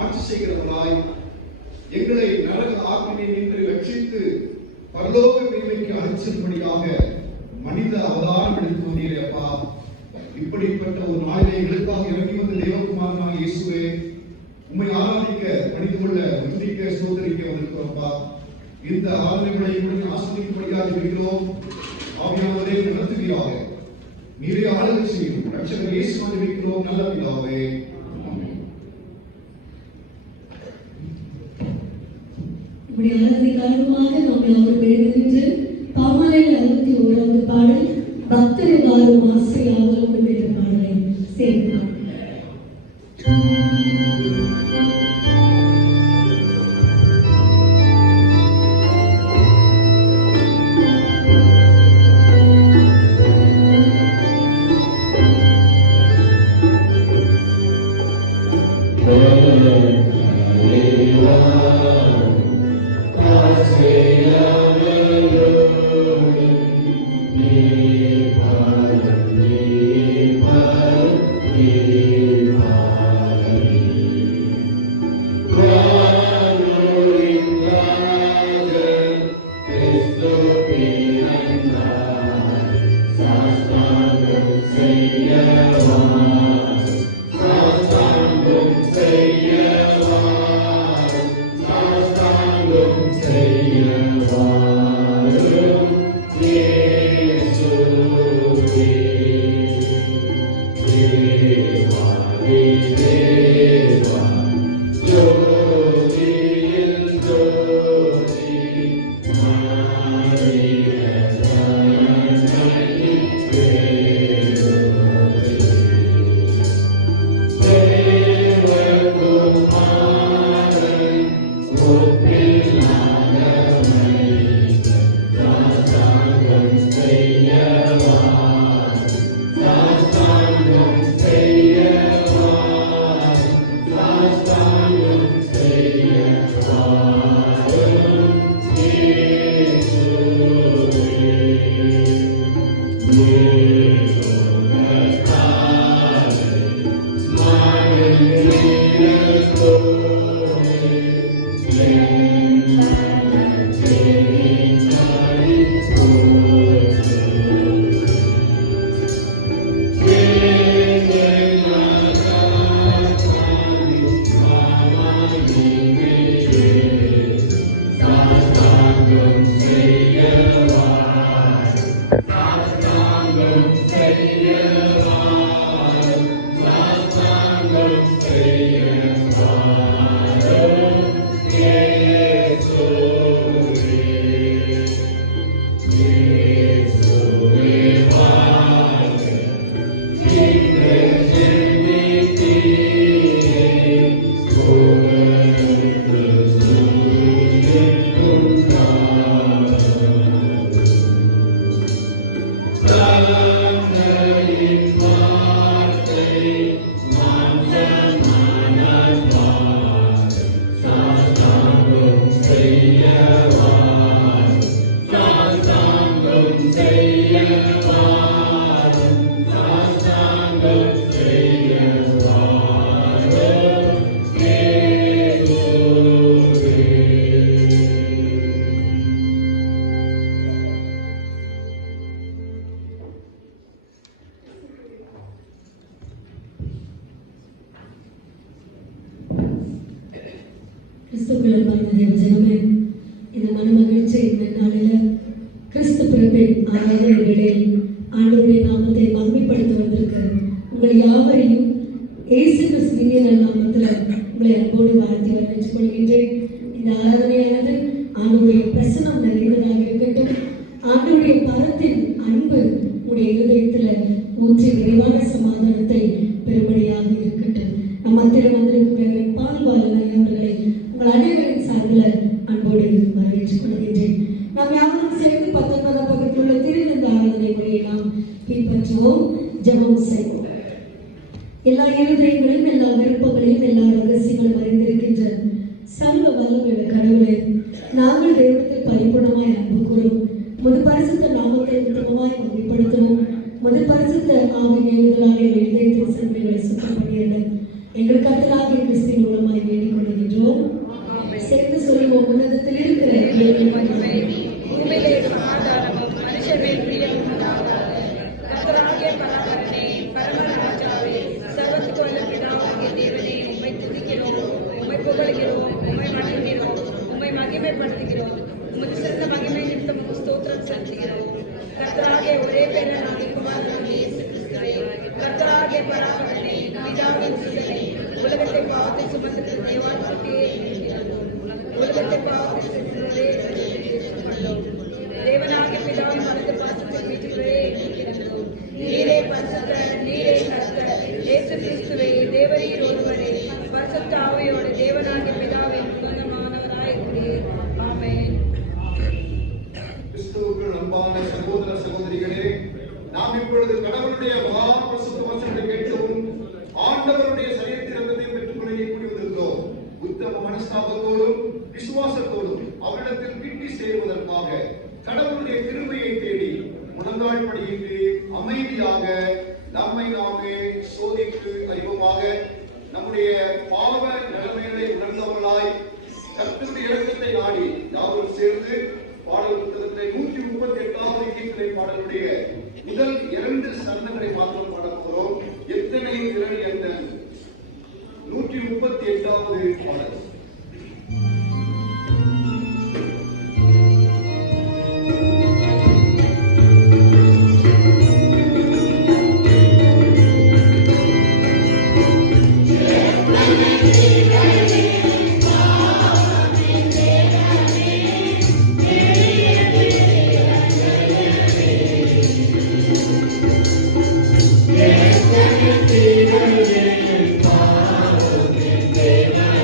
ஆட்சி செய்கிறவராய் எங்களை நரக ஆக்கினை நின்று ரட்சித்து பரலோக மேன்மைக்கு அழைச்சிரும்படியாக மனித அவதாரம் எடுத்து வந்தீரே அப்பா. இப்படிப்பட்ட ஒரு நாளிலே எங்களுக்காக இறங்கி வந்த தேவகுமாரனாக இயேசுவே, உம்மை ஆராதிக்க, பணிந்து கொள்ள, வந்திக்க, சோதரிக்க வந்திருக்கிறோம்ப்பா. இந்த ஆராதனைகளை ஆசிரியப்படியாக இருக்கிறோம். ஆவியானவரே நடத்துவீராக, நீரே ஆளுகை செய்யும். ரட்சகர் இயேசு இருக்கிறோம் நல்ல பிதாவே. இப்படி ஆராதனை காரணமாக நாம் யாரும் எழுதுகின்ற பாமாலையில் 61வது பாடல் பக்தரை வாரும் ஆசை ஆவலும் என்ற பாடலை சேர்க்கிறார். கிறிஸ்துக்குள் வாழ்ந்த ஜனமே, இந்த மனமகிழ்ச்சி இந்த நாளில் கிறிஸ்து பிறப்பின் ஆராதனைகளிலே ஆண்டவருடைய நாமத்தை மகிமைப்படுத்த வந்திருக்க உங்கள் யாவரையும் இயேசு கிறிஸ்துவின் நாமத்தில் உங்களை அன்போடு வாழ்த்தி வரவேற்றுக் கொள்கின்றேன். இந்த ஆராதனையானது ஆண்டவருடைய பிரசனம் நிறைந்ததாக இருக்கட்டும். ஆண்டவருடைய பரத்தின் அன்பு உடைய இருதயத்தில் ஊற்றி விரைவான சமாதானத்தை பெருமடியாக இருக்கட்டும். நம் மத்தியில் வந்திருக்கிற பால்வாளர் அவர்களை உங்கள் அனைவரின் சார்பில் அன்போடு வரவேற்றுக் கொள்கின்றேன். நாம் யாவரும் சேர்ந்து 19ஆம் பக்கத்தில் உள்ள திருவிழந்த ஆராதனை முறையை நாம் பின்பற்றுவோம், ஜெபம் செய்வோம். எல்லா இருதயங்களையும், எல்லா விருப்பங்களையும், எல்லா ரகசியங்களும் அறிந்திருக்கின்ற சர்வ வல்லமையுள்ள கடவுளே, நாங்கள் தேவனத்தில் பரிபூர்ணமாய் அன்பு கூறும் முது பரிசுத்த நாமத்தை உத்தமமாய் மகிமைப்படுத்துவோம். முது பரிசுத்த ஆவியின் ஏவுதலான இதயத்தின் சிந்தனைகளை சுத்தம் பண்ணியிருந்த எங்கள் கர்த்தராகிய கிறிஸ்துவின் மூலமாய் வேண்டி பரலோகத்தில் இருக்கிற எங்கள் மகிமை, பூமியிலே சமாதானமும் மனுஷர் மேல் பிரியமும் உண்டாவதாக. கர்த்தராகிய பராபரனே, பரமராஜாவே, சர்வத்துக்கு வல்ல பிதாவாகிய தேவனே, உம்மை துதிக்கிறோம், உம்மை புகழ்கிறோம், உம்மை வணங்குகிறோம், உம்மை மகிமைப்படுத்துகிறோம். உமது சிறந்த மகிமை நிமித்தம் உமக்கு ஸ்தோத்திரம் செலுத்துகிறோம். கர்த்தராகிய ஒரே பேரனாகிய குமாரனாகிய இயேசு கிறிஸ்துவே, கர்த்தராகிய பராபரனே, பிதாவின் சுதனே, உலகத்தை பாவத்தை சுமந்துகிற தேவாலயத்துக்கே இருக்கிறோம். உலகத்தை பாவத்தை சுமந்தே ஏற்றுக்கொண்டோம். தேவனாகிய பிதாவின் வலது பாசத்தில் வீட்டுகளே இருக்கிறோம். நீரே பரிசுத்தர், நீரே கர்த்தர், இயேசு கிறிஸ்துவே, தேவரீர் ஒருவரே, பரிசுத்த ஆவியோடு தேவனாகிய பிதாவின் சொந்தமானவராயிருக்கிறீர். ஆமென். கிறிஸ்துவுக்குள் அன்பான சகோதர சகோதரிகளே, நாம் இப்பொழுது கடவுளுடைய மகா பரிசுத்த வசனத்தை கேட்கவும் ஆண்டவருடைய சரீரத்தின் ரத்தத்தையும் பெற்றுக்கொள்ள கூடி வந்திருக்கிறோம். உத்தம மனஸ்தாபத்தோடும் விசுவாசத்தோடும் அவரிடத்தில் கிட்டி சேருவதற்காக கடவுளுடைய கிருபையை தேடி முழங்கால் படியிட்டு அமைதியாக நம்மை நாமே சோதித்து அறிவோமாக. நம்முடைய பாவ நிலைமைகளை உணர்ந்தவர்களாய் கர்த்தருடைய இரக்கத்தை நாடி யாரும் சேர்ந்து பாடல் புத்தகத்தை 138வது கீர்த்தனை பாடலுடைய முதல் 2 சரணங்களை மாத்திரம் பாட போகிறோம். எத்தனை திறன் என்ற 138வது பாடல்.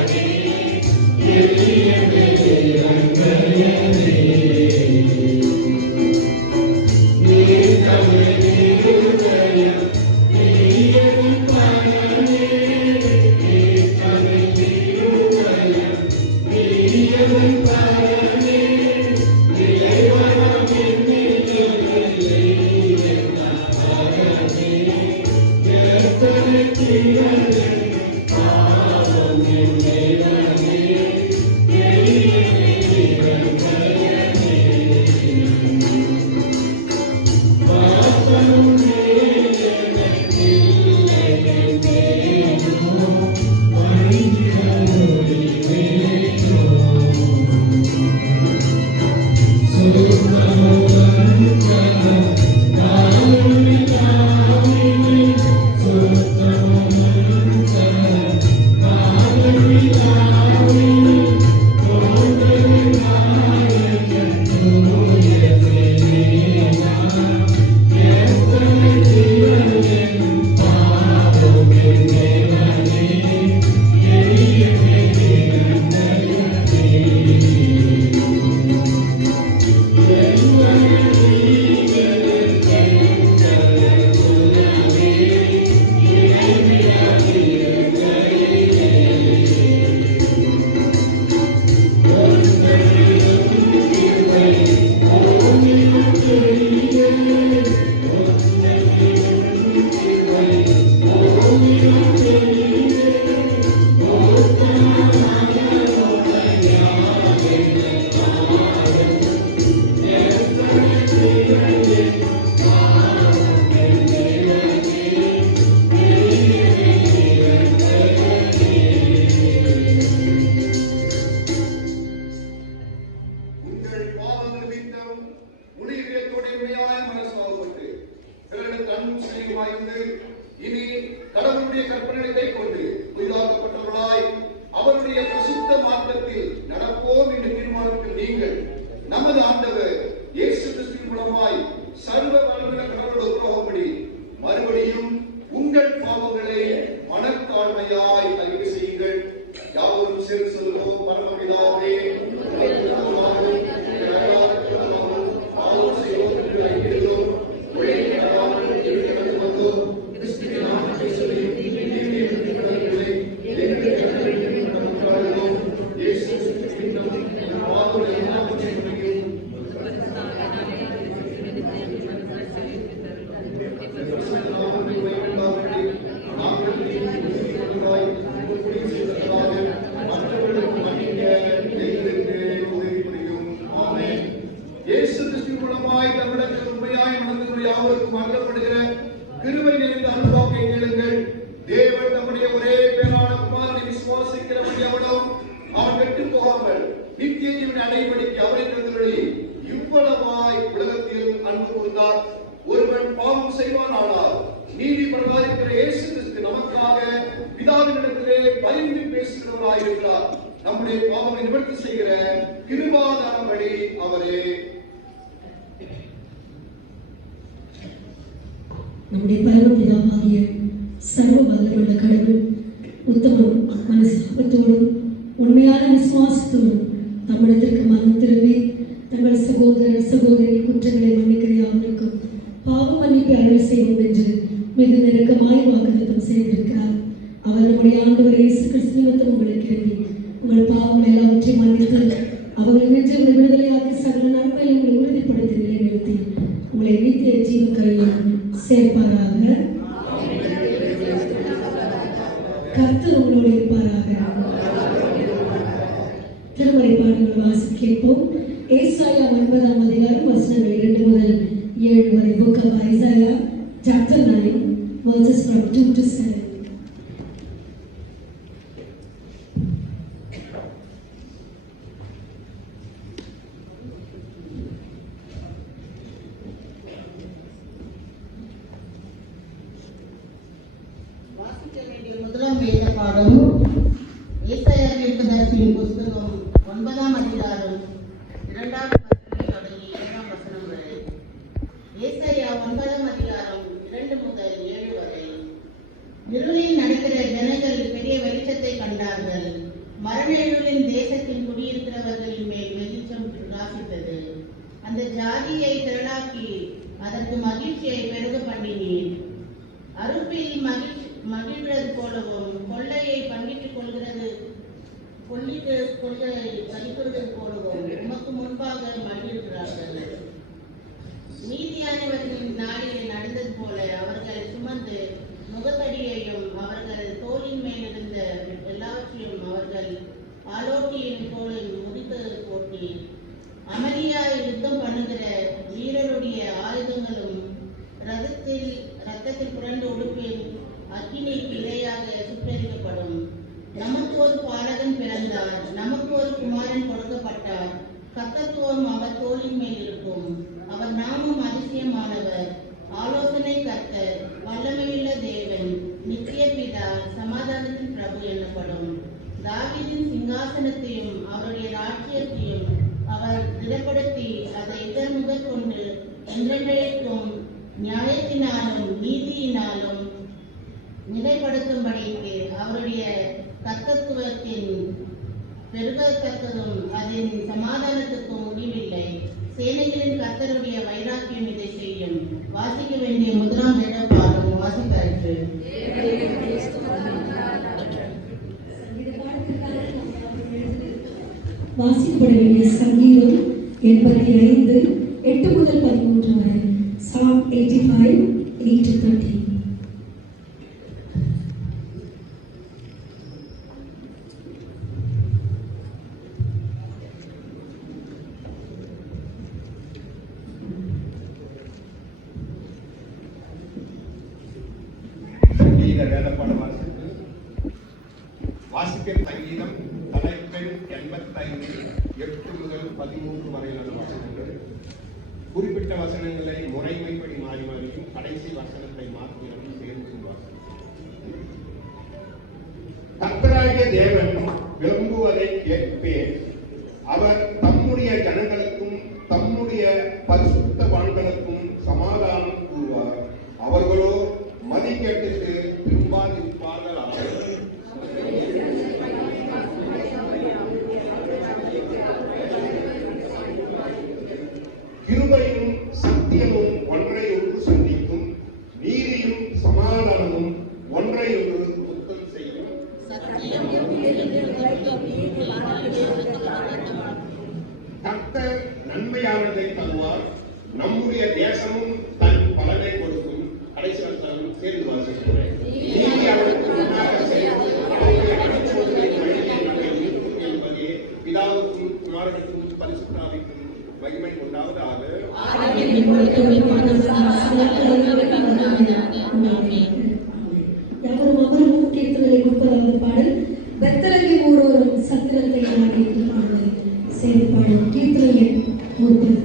Thank you. விசுவாசிக்கிறவன் எவனோ அவன் கெட்டு போகாமல் நித்திய ஜீவனை அடைபடிக்கு அவரை இவ்வளவாய் உலகத்தில் அன்பு கூர்ந்தார். ஒருவன் பாவம் செய்வானானால் நீதி பிரகாரிக்கிற இயேசு கிறிஸ்து நமக்காக பிதாவினிடத்திலே பரிந்து பேசுகிறவராயிருக்கிறார். நம்முடைய பாவங்களை நிவர்த்தி செய்கிற கிருபாதாரம்படி அவரே. நம்முடைய பரமபிதாவாகிய சர்வ வல்லமையுள்ள கடவுள் உத்தமம் மனசாபத்தோடும் உண்மையான விசுவாசத்தோடும் தமிழத்திற்கு மனம் திரும்பி தங்கள் சகோதரர் சகோதரி குற்றங்களை மன்னிக்கிற யாவருக்கும் பாவ மன்னிப்பு அருள் செய்வோம் என்று மிக நெருக்கமாய் வாக்குத்தத்தம் செய்திருக்கிறார். அவர் நம்முடைய ஆண்டவர் இயேசு கிறிஸ்து நிமித்தம் உங்களுக்கு எழுதி உங்கள் பாவங்கள் எல்லாவற்றையும் மன்னித்து அவர்களின்றி உங்களை விடுதலையாக்கி சகல நன்மையை உங்களை உறுதிப்படுத்தி நிலைநிறுத்தி உங்களை நித்திய ஜீவக்கரையில் சேர்ப்பாராக. கர்த்தர் உங்களோடு இருப்பாராக. திருமறை பாடல்கள் வாசி கேட்போம். ஏசாயா 9ஆம் அதிகாரம் வசனங்கள் 2 முதல் 7 வரை. Book of Isaiah, chapter 9, verses from 2 to 7. வாசிக்க வேண்டிய முதலாம் வேத பாடம் ஏசாயா தீர்க்கதரிசியின் புஸ்தகம் 9ஆம் அதிகாரம் 2ஆம் வசனம் தொடங்கி 7ஆம் வசனம் வரை. ஏசாயா 9ஆம் அதிகாரம் 2 முதல் 7 வரை. இருளில் நடக்கிற ஜனங்கள் பெரிய வெளிச்சத்தை கண்டார்கள். மரண இருளின் தேசத்தில் குடியிருக்கிறவர்களின் மேல் வெளிச்சம் பிரகாசித்தது. அந்த ஜாதியை திரளாக்கி அதற்கு மகிழ்ச்சியை பெருக பண்ணினீர். அறுப்பில் மகிழ்கிறது போலவும் கொள்ளையை பங்கிட்டுக் கொள்கிறது கொள்ளையை கழிக்கிறது போலவும் உமக்கு முன்பாக மகிழ்கிறார்கள். நீதியானவர்களின் நாளிலே நடந்தது போல அவர்கள் சுமந்து முகத்தடியையும் அவர்கள் தோளின் மேல் இருந்த எல்லாவற்றையும் அவர்கள் ஆலோட்டியின் தோளில் முடித்தது போட்டி. அமளியாய் யுத்தம் பண்ணுகிற வீரருடைய ஆயுதங்களும் ரத்தத்தில் புரண்டு உடுப்பில் அக்கினிக்கு இரையாக சுட்டரிக்கப்படும். நமக்கு ஒரு பாலகன் பிறந்தார், நமக்கு ஒரு குமாரன் கொடுக்கப்பட்டார். கர்த்தத்துவம் அவர் தோளின் மேல் இருக்கும். அவர் நாமம் அதிசயமானவர், ஆலோசனை கர்த்தர், வல்லமையுள்ள தேவன், நித்திய பிதா, சமாதானத்தின் பிரபு எனப்படும். தாவீதின் சிங்காசனத்தையும் அவருடைய ராஜ்யத்தையும் அவர் திடப்படுத்தி அதை இதர் முதற் கொண்டு என்றென்றைக்கும் நியாயத்தினாலும் நீதியினாலும் நிலைப்படுத்தும்படிக்கு அவருடைய கர்த்தத்துவத்தின் பெருகத்தக்கதும் அதன் சமாதானத்துக்கும் முடிவில்லை. சேனைகளின் கர்த்தருடைய வைராக்கியம் இதை செய்யும். வாசிக்க வேண்டிய முதலாம் வேத பாடம் வாசித்தாயிற்று. வாசிக்கப்பட வேண்டிய சங்கீதம் 85 8 முதல் 13 வரை. Psalm 85 8 to 13. வேதப்பாடம் வாசிக்கிற சங்கீதம் தலைப்பெண் 85 8 முதல் 13 வரையிலான வசனங்கள். குறிப்பிட்ட வசனங்களை முறைமைப்படி மாறி மாறியும் கடைசி வசனத்தை மாற்றியும் சேர்ந்து வாசனம். கர்த்தராகிய தேவன் விரும்புவதை கேட்பேன். அவர் தம்முடைய ஜனங்களுக்கும் தம்முடைய பரிசுத்தவான்களுக்கும் சமாதானம் கூறுவார். அவர்களோ மதிக்கேட்டுக்கு திரும்பாதிருப்பார்கள். கிருபையும் சத்தியமும் ஒன்றை ஒன்று சந்திக்கும், நீதியும் சமாதானமும் ஒன்றை ஒன்று சுத்தம் செய்யும். கர்த்தர் நன்மையானதை தருவார், நம்முடைய தேசமும் தன் பலனை கொடுக்கும். கடைசி வசனம் சேர்ந்து வாசிக்கிறேன். பிதாவுக்கும் குமாரனுக்கும் பரிசுத்தாவிக்கும் மகிமை உண்டாவதாக. யாவரும் அவரும் கீர்த்தனை 30வது பாடல். பெத்த வசனத்தை நாடி பாடுவது செயல்பாடு கீர்த்தனை 30.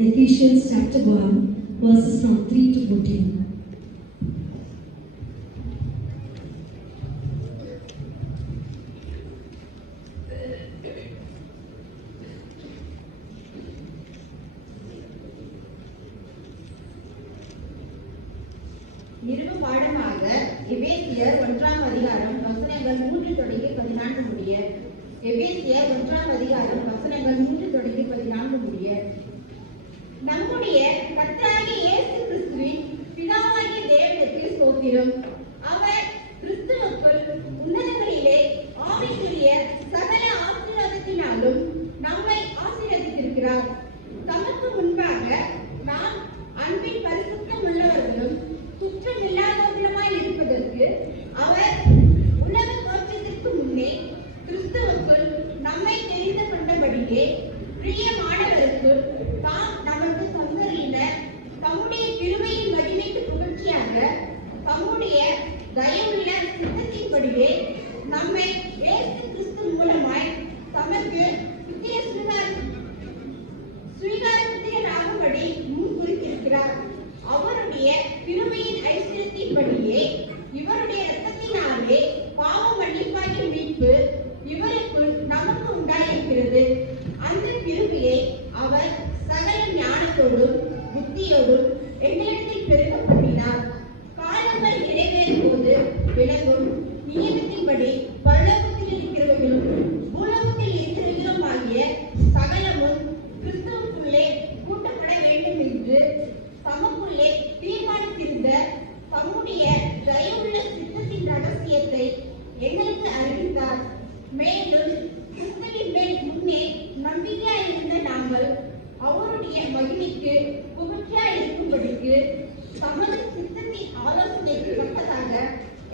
Ephesians chapter 1, verses from 3 to 14. நிருப பாடமாக எபேசியர் 1ஆம் அதிகாரம் வசனங்கள் 3 தொடங்கி 14 முடிய. எபேசியர் 1ஆம் அதிகாரம் வசனங்கள் 3 தொடங்கி 14 முடிய. நம்முடைய கர்த்தராகிய இயேசு கிறிஸ்துவின் பிதாவாகிய தேவனுக்கு ஸ்தோத்திரம். அவர் கிறிஸ்துவுக்குள் உன்னதங்களிலே ஆவிக்குரிய சகல ஆசீர்வாதத்தினாலும் நம்மை ஆசீர்வதித்திருக்கிறார். தமக்கு முன்பாக நாம் அன்பின் பரிசுத்தம் உள்ளவர்களும் குற்றமில்லாதவர்களுமாய் இருப்பதற்கு அவர் உலக தோற்றத்திற்கு முன்னே கிறிஸ்துவுக்குள் நம்மை தெரிந்து கொண்டபடியே பிரியமானவருக்கு தாம் நமக்கு தந்தருளின தம்முடைய கிருபையின் மகிமைக்கு புகழ்ச்சியாக தம்முடைய தயவுள்ள சித்தத்தின்படியே நம்மை இயேசு கிறிஸ்து மூலமாய் தமக்கு சுவீகாரத்தினராகும்படி முன் குறித்திருக்கிறார். அவருடைய கிருபையின் ஐஸ்வரியத்தின்படியே இவருடைய இரத்தத்தினாலே பாவ மன்னிப்பாகிய மீட்பு இவருக்குள் நமக்கு உண்டாயிருக்கிறது. அந்த கிருபையை அவர் சகல ஞானத்தோடும் நம்பிக்கையோடும் எங்களிடத்தில் பெருக பண்ணினார். காலங்கள் நிறைவேறும் போது விளங்கும் நியமத்தின்படி பரலோகத்தில் இருக்கிறவர்களும் பூலோகத்தில் இருக்கிறவர்களும் ஆகிய சகலமும் கிறிஸ்துவுக்குள்ளே கூட்டப்பட வேண்டும் என்று தமக்குள்ளே தீர்மானித்திருந்த தம்முடைய தயவுள்ள சித்தத்தின் ரகசியத்தை எங்களுக்கு அறிவித்தார். மேலும் கிறிஸ்துவின் மேல் முன்னே நம்பிக்கையாயிருந்த நாங்கள் அவருடைய மகிமைக்கு புகழ்ச்சியாயிருக்கும்படிக்கு தமது சித்தத்தின் ஆலோசனைக்கு தக்கதாக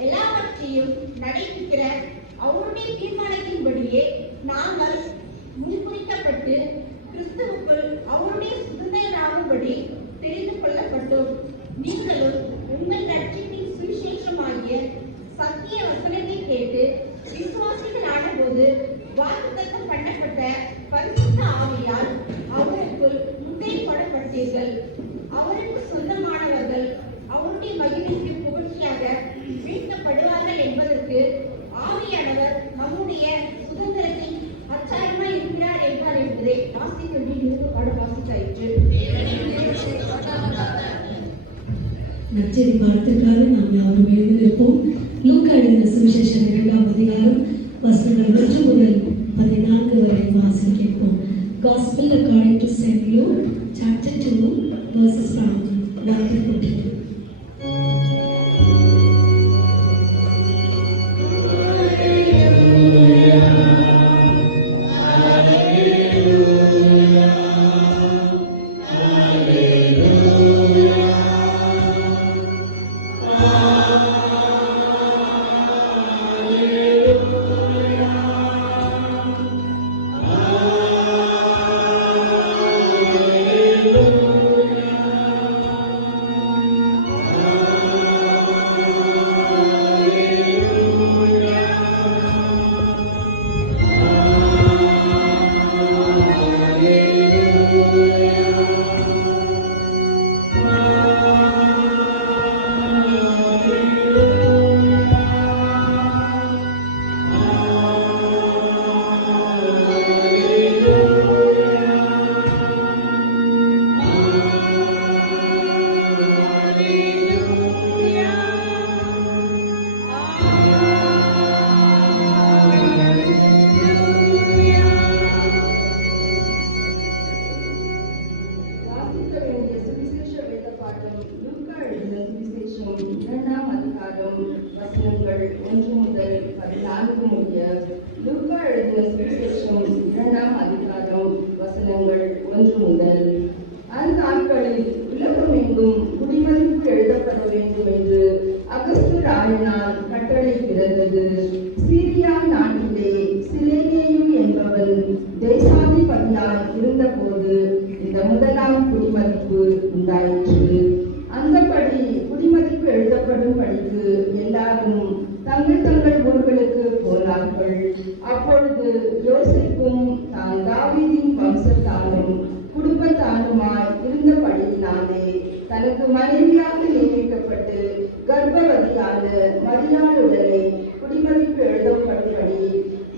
எல்லாவற்றையும் நடைபெற்ற அவருடைய தீர்மானத்தின்படியே நாங்கள் முன்குறிக்கப்பட்டு கிறிஸ்துவுக்குள் அவருடைய சுதந்திரராகும்படி தெரிந்து கொள்ளப்பட்டோம். நீங்களும் உங்கள் ரட்சிப்பின் சுவிசேஷமாகிய சத்திய வசனத்தை கேட்டு விசுவாசிகளான போது வாக்குத்தத்தம் பண்ணப்பட்ட பரிசுத்த ஆவியால் அவருக்குள் முத்திரை போடப்பட்டீர்கள். அவருக்கு சொந்தமானவர்கள் அவருடைய மகிமைக்கு புகழ்ச்சியாக மீட்கப்படுவார்கள் என்பதற்கு ஆவியானவர் நம்முடைய சுதந்திரத்தின் அச்சாரமாய் இருக்கிறார் என்பார் என்பதை வாசிக்க வாசித்தாயிற்று. நற்செய்தி பாடத்திற்காக நாம் யாரும் எழுந்திருப்போம். லூக்கா எழுதின சுவிசேஷம் 2ஆம் அதிகாரம் வசனங்கள் 1 முதல் 14 வரை வாசல் கேட்போம். Gospel according to St. Luke, chapter 2, verses from 1 to 14. லூக்கா எழுதின சுவிசேஷம் 2ஆம் அதிகாரம் வசனங்கள் 1 முதல். அந்நாட்களில் உலகமெங்கும் குடிமதிப்பு எழுதப்பட வேண்டும் என்று அகஸ்து ராயனால் கட்டளை பிறந்தது. சீரியா நாட்டிலே சிலேனேயு என்பவன் தேசாதிபதியாய் இருந்தபோது இந்த முதலாம் குடிமதிப்பு உண்டாயிற்று. அந்தபடி குடிமதிப்பு எழுதப்படும் படிக்கு எல்லாரும் தங்கள் தங்கள் ஊர்களுக்கு போனார்கள். அப்பொழுது யோசேப்பும் தான் தாவீதின் வம்சத்தாரும் குடும்பத்தாருமாய் இருந்தபடியினாலே தனக்கு மனைவியாக நியமிக்கப்பட்டு கர்ப்பவதியான மரியாளுடனே குடிமதிப்பு எழுதப்படும்படி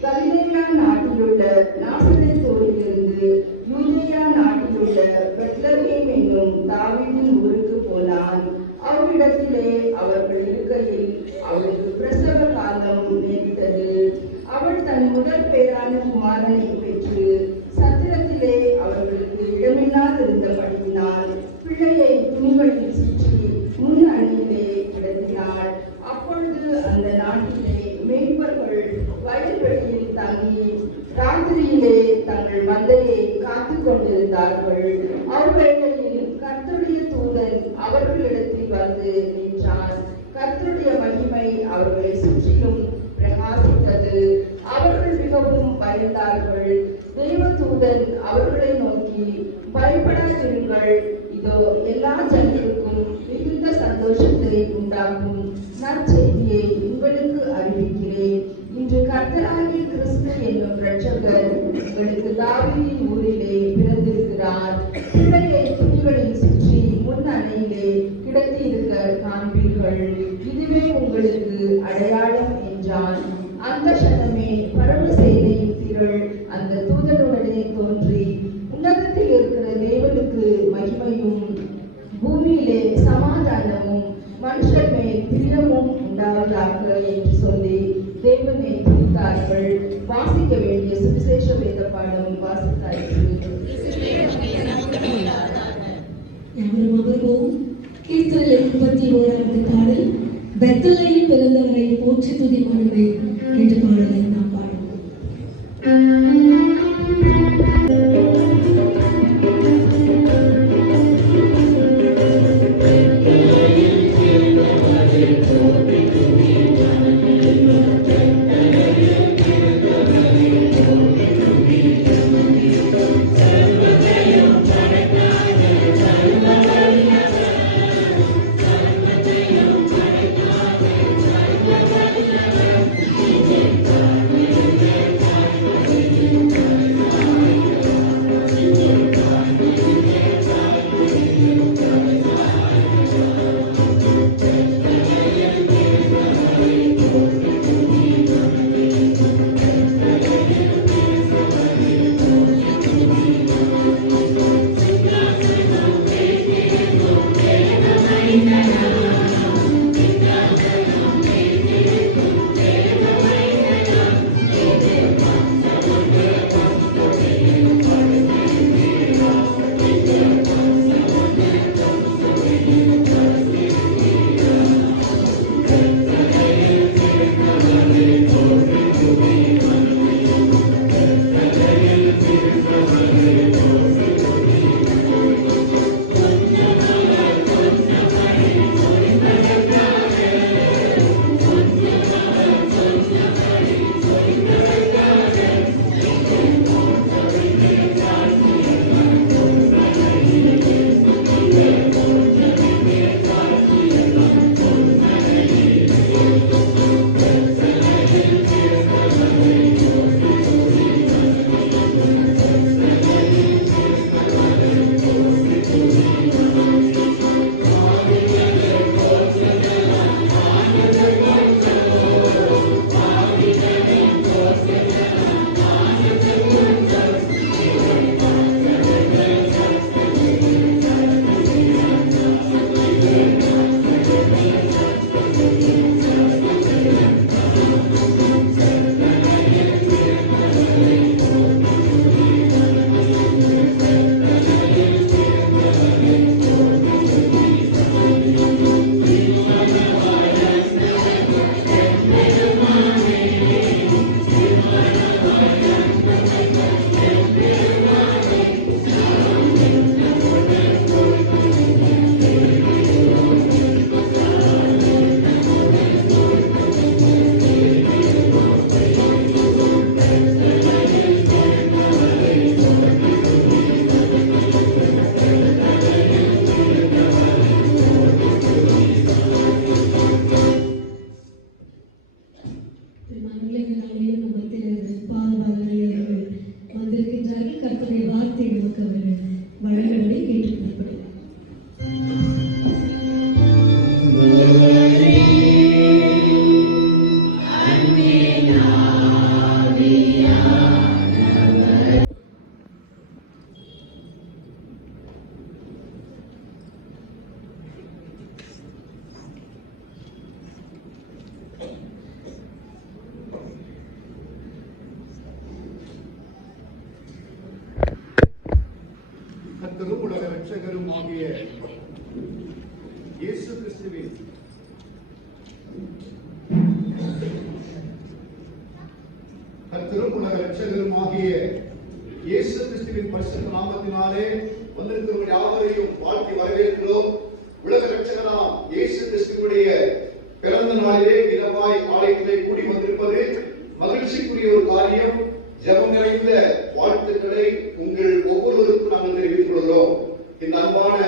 கலிலேயா நாட்டிலுள்ள நாசரேத்திலிருந்து யூதேயா நாட்டிலுள்ள பெத்லகேம் என்னும் தாவீதின் ஊருக்கு போனான். அவ்விடத்திலே அவர்கள் இருக்கையில் அவளுக்கு பிரசவ காலம் நேரிட்டது. அவள் தன் முதற் பேரான குமாரனை பெற்று சத்திரத்திலே அவர்களுக்கு இடமில்லாதிருந்தபடியினால் பிள்ளையை துணிகளில் சுற்றி முன் அணியிலே கிடத்தினாள். அப்பொழுது அந்த நாட்டிலே மேய்ப்பர்கள் வயல்வெளியில் தங்கி ராத்திரியிலே தங்கள் மந்தையை காத்து கொண்டிருந்தார்கள். அவ்வேளையில் கர்த்தருடைய தூதன் அவர்களிடத்தில் வந்து நின்றான். கர்த்தருடைய மகிமை அவர்களை சுற்றிலும் பிரகாசித்தது. அவர்கள் மிகவும் பயந்தார்கள். தேவதூதன் அவர்களை நோக்கி, பயப்படாதிருங்கள், இதோ எல்லா ஜனங்களுக்கும் மிகுந்த சந்தோஷத்தை உண்டாகும் நற்செய்தியை உங்களுக்கு அறிவிக்கிறேன். இன்று கர்த்தராகிய கிறிஸ்து என்னும் இரட்சகர் உங்களுக்கு தாவீதின் ஊரிலே பிறந்திருக்கிறார். பிள்ளையை துணிகளில் சுற்றி முன் அணையிலே கிடத்தி இருக்க காண்பீர்கள். இதுவே உங்களுக்கு அடையாளம் என்றான். அந்த சனமே பரமசேனையின் திரள் அந்த தூதனுடனே தோன்றி உன்னதத்தில் இருக்கிற தேவனுக்கு மகிமையும் பெத்தலையில் பிறந்தவரை போற்றி துதி மனமே என்ற பாடலை நாம் பாடுவோம். கர்த்தரும் உலக இரட்சகரும் ஆகிய இயேசு கிறிஸ்துவின் பரிசுத்த நாமத்தினாலே வந்திருக்கிறவர்கள் யாவரையும் வாழ்த்தி வரவேற்கிறோம். உலக இரட்சகராம் இயேசு கிறிஸ்துவினுடைய பிறந்த நாளிலே தினமாய் ஆலயத்திலே கூடி வந்திருப்பது மகிழ்ச்சிக்குரிய ஒரு காரியம். ஜெபம் நிறைந்த வாழ்த்துக்களை உங்கள் ஒவ்வொருவருக்கும் நாங்கள் தெரிவித்துக் கொள்கிறோம். இந்த அன்பான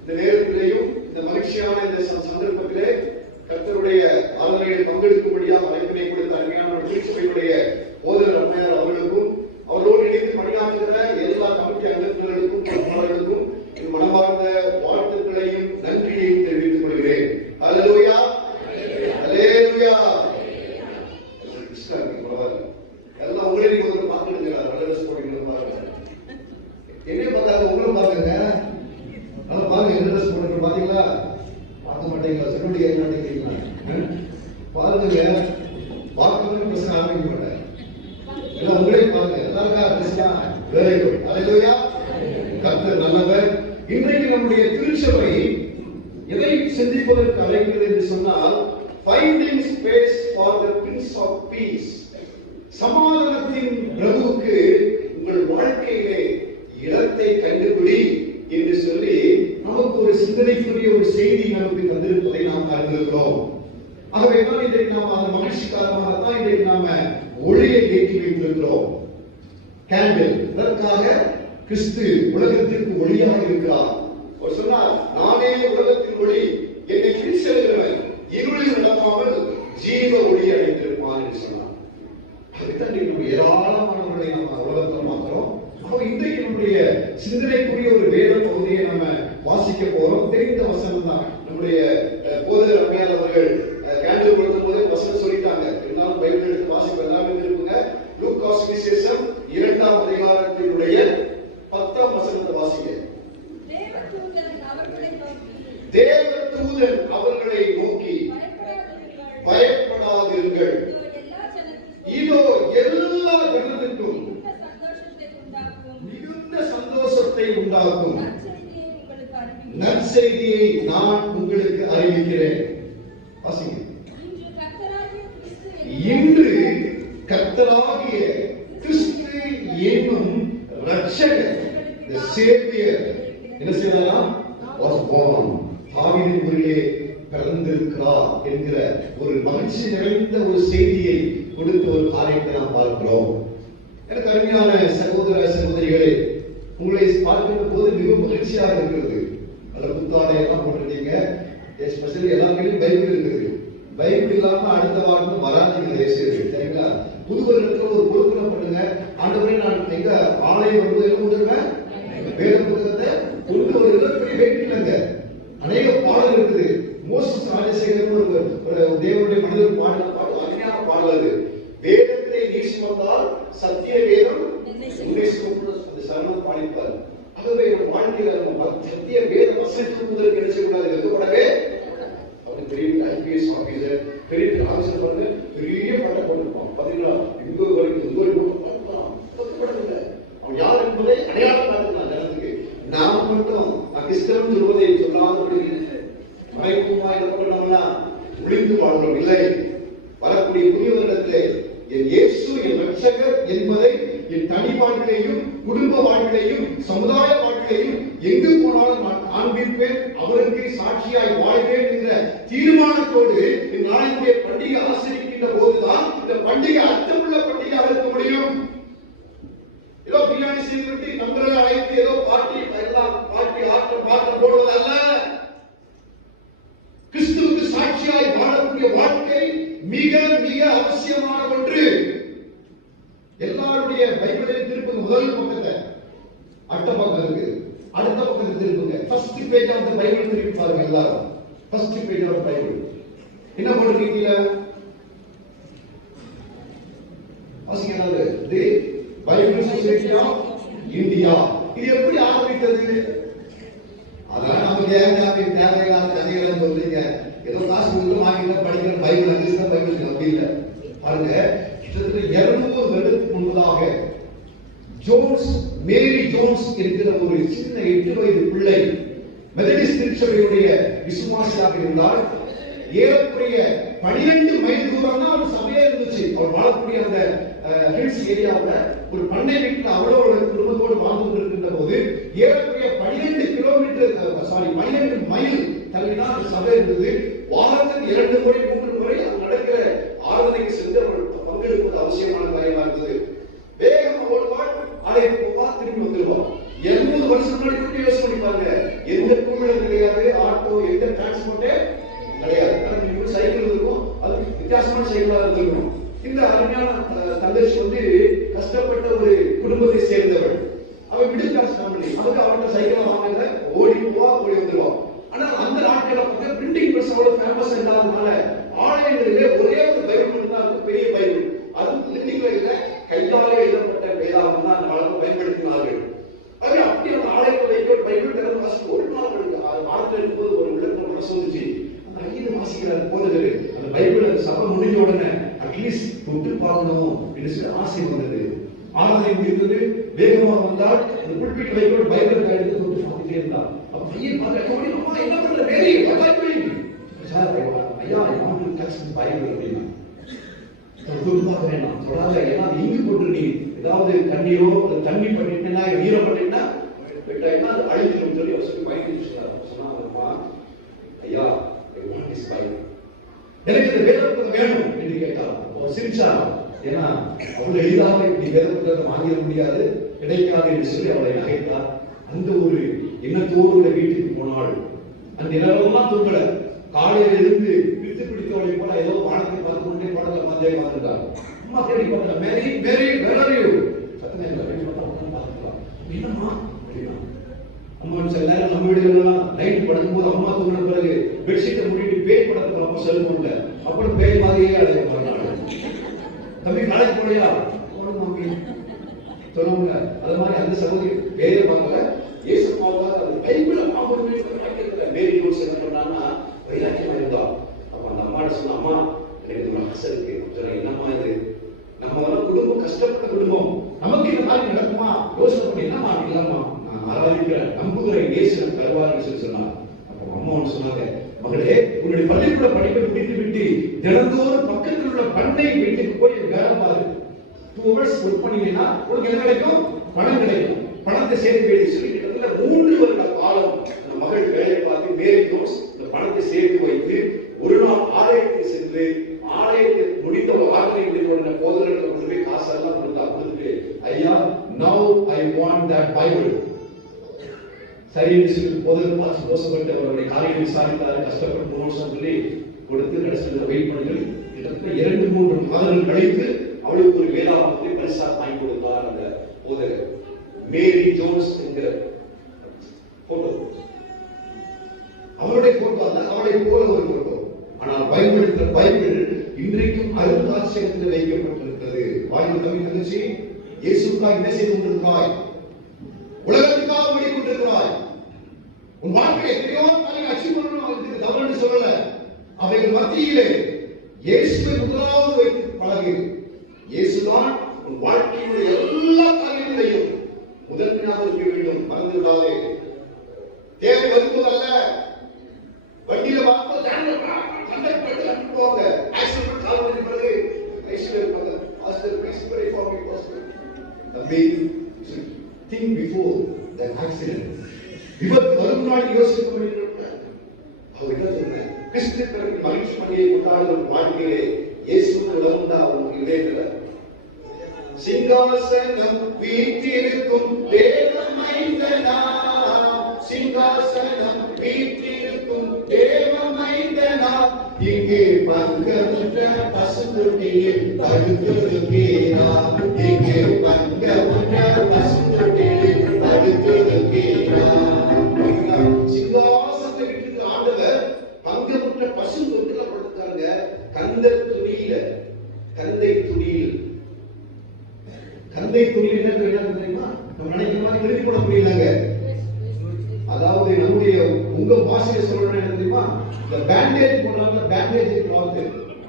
இந்த நேரத்திலேயும் இந்த மகிழ்ச்சியான இந்த சந்தர்ப்பத்திலே கர்த்தருடைய ஆராதனையில் பங்கெடுக்கும்படியாக அழைப்பினை கொடுத்த அருமையான திருச்சபையுடைய போதகர் அம்மையார் அவர்களுக்கும் அவரோடு இணைந்து பணியாற்றுகிற எல்லா கமிட்டி அங்கத்தினர்களுக்கும் பொறுப்பாளர்களுக்கும் என் மனமார்ந்த வாழ்த்துக்களையும் நன்றியையும் தெரிவித்துக் கொள்கிறேன். அல்லேலூயா, அல்லேலூயா. எல்லாம் உங்களையும் முதல்ல பார்த்துடுங்க. நல்ல ட்ரெஸ் போடுங்க, பாருங்க. என்ன பார்த்தாங்க, உங்களும் பாருங்க. நல்லா பாருங்க, என்ன ட்ரெஸ் போடுங்க பாத்தீங்களா? பார்க்க மாட்டீங்களா? செக்யூரிட்டி கேட்க மாட்டேங்கிறீங்களா? பாருங்க, பார்க்கணும்னு பிரச்சனை ஆரம்பிக்க மாட்டேன். எல்லாம் உங்களையும் பாருங்க. எல்லாருக்கா ட்ரெஸ்ஸா? Very good. அல்லேலூயா. கர்த்தர் நல்லவர். இன்றைக்கு நம்முடைய திருச்சபை எதை சிந்திப்பதற்கு அழைக்கிறது என்று சொன்னால், finding space for the Prince of Peace. சமாதானத்தின் பிரபுவுக்கு உங்கள் வாழ்க்கையிலே இடத்தை கண்டுபிடி என்று சொல்லி நமக்கு ஒரு சிந்தனைக்குரிய ஒரு செய்தி நமக்கு தந்திருப்பதை நாம் அறிந்திருக்கிறோம். ஆகவே தான் இன்றைக்கு நாம் அந்த மகிழ்ச்சி காரணமாக தான் இன்றைக்கு நாம ஒளியை ஏற்றி வைத்திருக்கிறோம். கேண்டில், அதற்காக கிறிஸ்து உலகத்திற்கு ஒளியாக இருக்கிறார். அவர் சொன்னார், நானே உலகத்தின் ஒளி, என்னை பிடிச்செல்கிறவன் இருளில் நடக்காமல் ஜீவ ஒளி அடைந்திருப்பான் என்று சொன்னார். அதுதான் நம்ம ஏராளமானவர்களை நம்ம உலகத்தில் மாத்திரம். இன்றைக்கு நம்முடைய சிந்தனைக்குரிய ஒரு வேத பகுதியை நம்ம வாசிக்க போறோம். தெரிந்த வசனம் தான். நம்முடைய போதகர் அம்மையார் அவர்கள் கேண்டில் கொடுக்கும் போதே வசனம் சொல்லிட்டாங்க. இருந்தாலும் பைபிள் எடுத்து வாசிப்பு எல்லாமே இருக்குங்க. லூக்கா சுவிசேஷம் 2ஆம் அதிகாரத்தினுடைய 10ஆம் வசனத்தை வாசிங்க. தேவதூதன் அவர்களை நோக்கி பயப்படாதீர்கள், இதோ எல்லா ஜனத்துக்கும் மிகுந்த சந்தோஷத்தை உண்டாக்கும் நற்செய்தியை நான் உங்களுக்கு அறிவிக்கிறேன். வாசிங்க. இன்று கர்த்தராகிய கிறிஸ்து என்னும் இரட்சகர், the savior, என்ன செய்யலாம், was born, தாவீதின் ஊரிலே பிறந்திருக்கிறார் என்கிற ஒரு மகிழ்ச்சி நிறைந்த ஒரு செய்தியை கொடுத்த ஒரு காரியத்தை நாம் பார்க்கிறோம். எனக்கு அருமையான சகோதர சகோதரிகளே, உங்களை பார்க்கின்ற போது மிக மகிழ்ச்சியாக இருக்கிறது. அதில் புத்தாடை எல்லாம் போட்டிருக்கீங்க. எஸ்பெஷலி எல்லாருக்கும் பைபிள் இருக்குது. பைபிள் இல்லாம அடுத்த வாரம் வராதிங்க தேசியம், சரிங்களா? புது வருடத்துல ஒரு பொருத்தனை பண்ணுங்க. ஆண்டவரே, நான் எங்க ஆலயம் வந்து என்ன கொடுக்குறேன், வேத புத்தகத்தை கொண்டு வருகிறது. பெரிய வெயிட் இல்லைங்க. அநேக பாடல் இருக்குது. மோசஸ் ராஜசேகர் ஒரு தேவனுடைய மனிதர் பாடல் அருமையான பாடல் அது. வேதத்தை நீ சுமந்தால் சத்திய வேதம் உன்னை சுமந்து அந்த சரணம் பாடிப்பார். ஆகவே வாழ்க்கையில நம்ம சத்திய வேத வசனத்துக்கு முதல் கிடைச்சக்கூடாது, வெக்கப்படவே. அவருக்கு பெரிய ஐபிஎஸ் ஆபீசர், பெரிய ஆபீசர் பாருங்க, பெரிய பட்டம் போட்டிருப்பான். பாத்தீங்களா, இங்க வரைக்கும் வெக்கப்படவில்லை. அவன் யார் என்பதை அடையாளம் காட்டுறான் ஜனத்துக்கு. நாம மட்டும் கிறிஸ்தவம் சொல்வதை சொல்லாதபடி மறைமுகமா என்ன பண்ணோம்னா ஒளிந்து வாழ்றோம். இல்லை, வரக்கூடிய புதிய வருடத்திலே என் இயேசு என் இரட்சகர் என்பதை என் தனி வாழ்க்கையிலையும் குடும்ப வாழ்க்கையிலையும் சமுதாய வாழ்க்கையிலையும் எங்கு போனாலும் நான் காண்பிப்பேன், அவருக்கு சாட்சியாய் வாழ்வேன் என்கிற தீர்மானத்தோடு இந்த நாளினுடைய பண்டிகை ஆசரிக்கின்ற போதுதான் இந்த பண்டிகை அர்த்தமுள்ள பண்டிகையாக இருக்க முடியும். ஏதோ பிரியாணி செய்துவிட்டு நண்பர்களை அழைத்து ஏதோ பார்ட்டி எல்லாம் பார்ட்டி ஆட்டம் பாட்டம் போடுவது அல்ல. கிறிஸ்துவுக்கு சாட்சியாய் வாழக்கூடிய வாழ்க்கை மிக மிக அவசியமான ஒன்று. எல்லாருடைய பைபிளை திருப்புங்க. முதல் பக்கத்தை அடுத்த பக்கம் இருக்கு, அடுத்த பக்கத்தை திருப்புங்க. First page of the Bible திருப்பி பாருங்க எல்லாரும். ஃபர்ஸ்ட் பேஜ் ஆஃப் பைபிள் என்ன போட்டிருக்கீங்க? வாசிங்க. என்னது? The Bible Society of India. இது எப்படி ஆரம்பித்தது? அதான் நமக்கு தேவையில்லாத கதைகளை சொல்றீங்க. ஏதோ காசு கொடுத்து வாங்கிட்டு படிக்கிற பைபிள் அங்கிருந்த பைபிள் அப்படி இல்லை. பாருங்க, கிட்டத்தட்ட 200 வருடத்துக்கு முன்பதாக ஜோன்ஸ், மேரி ஜோன்ஸ் என்கிற ஒரு சின்ன 8 வயது பிள்ளை மெதடிஸ்ட் திருச்சபையுடைய விசுவாசியாக இருந்தால், ஏறக்குறைய 12 மைல் தூரம் தான் ஒரு சபையே இருந்துச்சு. அவர் வாழக்கூடிய அந்த ஹில்ஸ் ஏரியாவில் ஒரு பண்ணை வீட்டில் அவ்வளவு குடும்பத்தோடு வாழ்ந்து கொண்டிருக்கின்ற போது ஏறக்குறைய 12 மைல் தள்ளிதான் அந்த சபை இருந்தது. வாரத்தில் 2 முறை 3 முறை அது நடக்கிற ஆராதனைக்கு சென்று அவர் பங்கெடுப்பது அவசியமான காரியமா இருந்தது. வேகமா ஓடுவார், ஆலயத்துக்கு போவார், திரும்பி வந்துடுவார். 200 வருஷம் முன்னாடி கூட யோசனை பண்ணி பாருங்க. எந்த டூவீலர் கிடையாது, ஆட்டோ, எந்த டிரான்ஸ்போர்ட்டே கிடையாது. சைக்கிள் இருக்கும், அது வித்தியாசமான சைக்கிளாக இருந்திருக்கும். இந்த அருமையான தங்கச்சி வந்து கஷ்டப்பட்ட ஒரு குடும்பத்தை சேர்ந்தவள். அவன் மிடில் கிளாஸ் ஃபேமிலி. அதுக்கு அவர்கிட்ட சைக்கிள் வாங்கல, ஓடி போவா, ஓடி வந்துருவா. ஆனால் அந்த நாட்களில் பார்த்து பிரிண்டிங் பிரஸ் அவ்வளவு ஃபேமஸ் இல்லாததுனால ஆலயங்களிலே ஒரே ஒரு பைபிள் தான் இருக்கும், பெரிய பைபிள். அது பிரிண்டிங்ல இல்லை, கையாலே எழுதப்பட்ட வேதாகம் தான் அந்த காலத்தில் பயன்படுத்தினார்கள். அது அப்படி அந்த ஆலயத்தில் வைக்க பைபிள் திறந்து வாசிக்க ஒரு நாள் வார்த்தை இருக்கும்போது ஒரு விளக்கம் மனசு வந்துச்சு. அந்த ஐயர் வாசிக்கிறார் போதகர், அந்த பைபிள் அந்த சபை முடிஞ்ச உடனே அட்லீஸ்ட் தொட்டு பார்க்கணும் என்று சொல்லி ஆசை வந்தது. ஆராதனை முடிந்தது, வேகமாக வந்தால் அந்த புல்பிட் வைக்க பைபிள் எடுத்து தொட்டு பார்த்துட்டே இருந்தார். அப்ப ஐயர் பார்க்க என்ன பண்ற வேலை சார், ஐயா, I want to touch touch Bible அப்படின்னா துருப்பாக்க வேண்டாம், தொடாத. ஏன்னா இங்கு போட்டு நீ ஏதாவது தண்ணீரோ தண்ணி பண்ணிட்டேன்னா ஈரப்பட்டீங்கன்னா விட்டாயினா அது அழிஞ்சிடும் சொல்லி அவர் சொல்லி பயந்து சொன்னா, ஐயா எனக்கு இந்த வேத புத்தகம் வேணும் என்று கேட்டார். அவர் சிரிச்சாராம். ஏன்னா அவ்வளவு எளிதாக இப்படி வேத புத்தகத்தை வாங்கிட முடியாது, கிடைக்காது என்று சொல்லி அவளை நகைத்தார். அந்த ஒரு எண்ணத்தோடு வீட்டுக்கு போனாள். அந்த இரவெல்லாம் தூங்கல. காலையில இருந்து பிடித்து பிடித்தவளை போல ஏதோ வானத்தை பார்த்து கொண்டே படத்துல பார்த்தே பார்த்துட்டாங்க. அம்மா தேடி பார்த்தா மேரி மேரி வேலையோ சத்தமே இல்லை. பார்த்துக்கலாம் என்னம்மா அப்படின்னா, அம்மா சில நேரம் நம்ம வீடுகளெல்லாம் நைட் படுக்கும்போது அம்மா தூங்கின பிறகு பெட்ஷீட்டை மூடிட்டு பேய் படத்தை பார்ப்போம் செல்போன்ல. அப்புறம் பேய் மாதிரியே அழைக்க போறாங்க. தம்பி நாளைக்கு போலையா போன மாமி சொல்லுவாங்க. அது மாதிரி அந்த சகோதரி பேரை பார்க்கல, இயேசு பார்த்தால் அந்த பைபிளை மேரி யோசி என்ன பண்ணான்னா வைராக்கியமா இருந்தா. அப்ப அந்த அம்மாட்ட சொன்ன, அம்மா எனக்கு ஒரு ஆசை இருக்கு. சொல்ல, என்னம்மா இது? நம்ம எல்லாம் குடும்பம் கஷ்டப்பட்ட குடும்பம், நமக்கு இந்த மாதிரி நடக்குமா? யோசனை பண்ணி, என்னம்மா இல்லாமா நான் ஆராதிக்கிறேன் நம்புகிறேன் இயேசு தருவார்னு சொல்லி சொன்னார். அப்போ அம்மா ஒன்று சொன்னாங்க, மகளே உன்னுடைய பள்ளிக்கூட படிப்பை முடித்து விட்டு தினந்தோறும் பக்கத்தில் உள்ள பண்ணை வீட்டுக்கு போய் வேலை பாரு. 2 hours ஒர்க் பண்ணீங்கன்னா உனக்கு என்ன கிடைக்கும்? பணம் கிடைக்கும். பணத்தை சேர்த்து வேலை சொல்லி 3 வருட காலம் அந்த மகள் வேலை பார்த்து மேரி ஜோன்ஸ் இந்த பணத்தை சேர்த்து வைத்து ஒரு நாள் ஆலயத்துக்கு சென்று ஆலயத்தில் முடித்த ஆராதனை முடித்த உடனே போதகர்களுக்கு கொண்டு போய் காசெல்லாம் கொடுத்துட்டு, ஐயா now I want that Bible. சரின்னு சொல்லி போதகர் சந்தோஷப்பட்டு அவருடைய காரியம் விசாரித்தாரு. கஷ்டப்பட்டு 3 வருஷம் சொல்லி கொடுத்து கடைசியில் வெயிட் பண்ணி கிட்டத்தட்ட 2-3 மாதங்கள் கழித்து அவளுக்கு ஒரு வேளாண்மை பரிசா வாங்கி கொடுத்தார் அந்த போதகர். மேரி ஜோன்ஸ் என்கிற போட்டோ, அவருடைய போட்டோ அல்ல, அவளை போல ஒரு போட்டோ. ஆனால் பைபிள் இன்றைக்கும் அருங்காட்சியகத்தில் வைக்கப்பட்டிருக்கிறது. வாய்ப்பு தமிழ் தங்கச்சி, இயேசுக்காக என்ன செய்து கொண்டிருக்கிறாய்? உலகத்துக்காக ஓடி கொண்டிருக்கிறாய். உன் வாழ்க்கையை எத்தனையோ காரியங்களை அச்சீவ் பண்ணணும் தவறு சொல்லல. அவைகள் மத்தியிலே இயேசுவை முதலாவது வைத்து பழகு. இயேசுதான் உன் வாழ்க்கையுடைய எல்லா காரியங்களையும் முதன்மையாக இருக்க வேண்டும். மறந்து விடாதே. தேவை வரும்போதல்ல, வண்டியில வாங்க சண்டை போட்டு அனுப்புவாங்க. ஆக்சிடென்ட் கால் பண்ணி பிறகு ஐசியூல இருப்பாங்க. Pastor please pray for me pastor. தம்பி, think before the accident. விபத்து வரும் நாள் யோசிக்க வேண்டும். அவர் என்ன சொன்னார்? கிறிஸ்துவின் மகிழ்ச்சி பணியை கொண்டாடுகிற வாழ்க்கையிலே இயேசுவுக்கு உணர்ந்தா உங்க இதயத்துல சிங்காசனம் வீற்றிருக்கும் தேவ மைந்தனா, சிங்காசனம் வீற்றிருக்கும் தேவ மைந்தனா, இங்கே பங்கமுற்ற பசுந்தொட்டியில் படுத்திருக்கிறா, இங்கே பங்கமுற்ற பசுந்தொட்டியில் படுத்திருக்கிறா. சிங்காசனத்தை விட்டு ஆண்டவர் பங்கமுற்ற பசுந்தொட்டில படுத்தாங்க. கந்தை துணியில என்ன தெரியுமா? நம்ம நினைக்கிற மாதிரி எழுதி போட முடியலங்க. அதாவது நம்முடைய உங்க பாஷையை சொல்லணும் என்ன தெரியுமா? இந்த பேண்டேஜ் போடுறாங்க, பேண்டேஜ் கிளாத்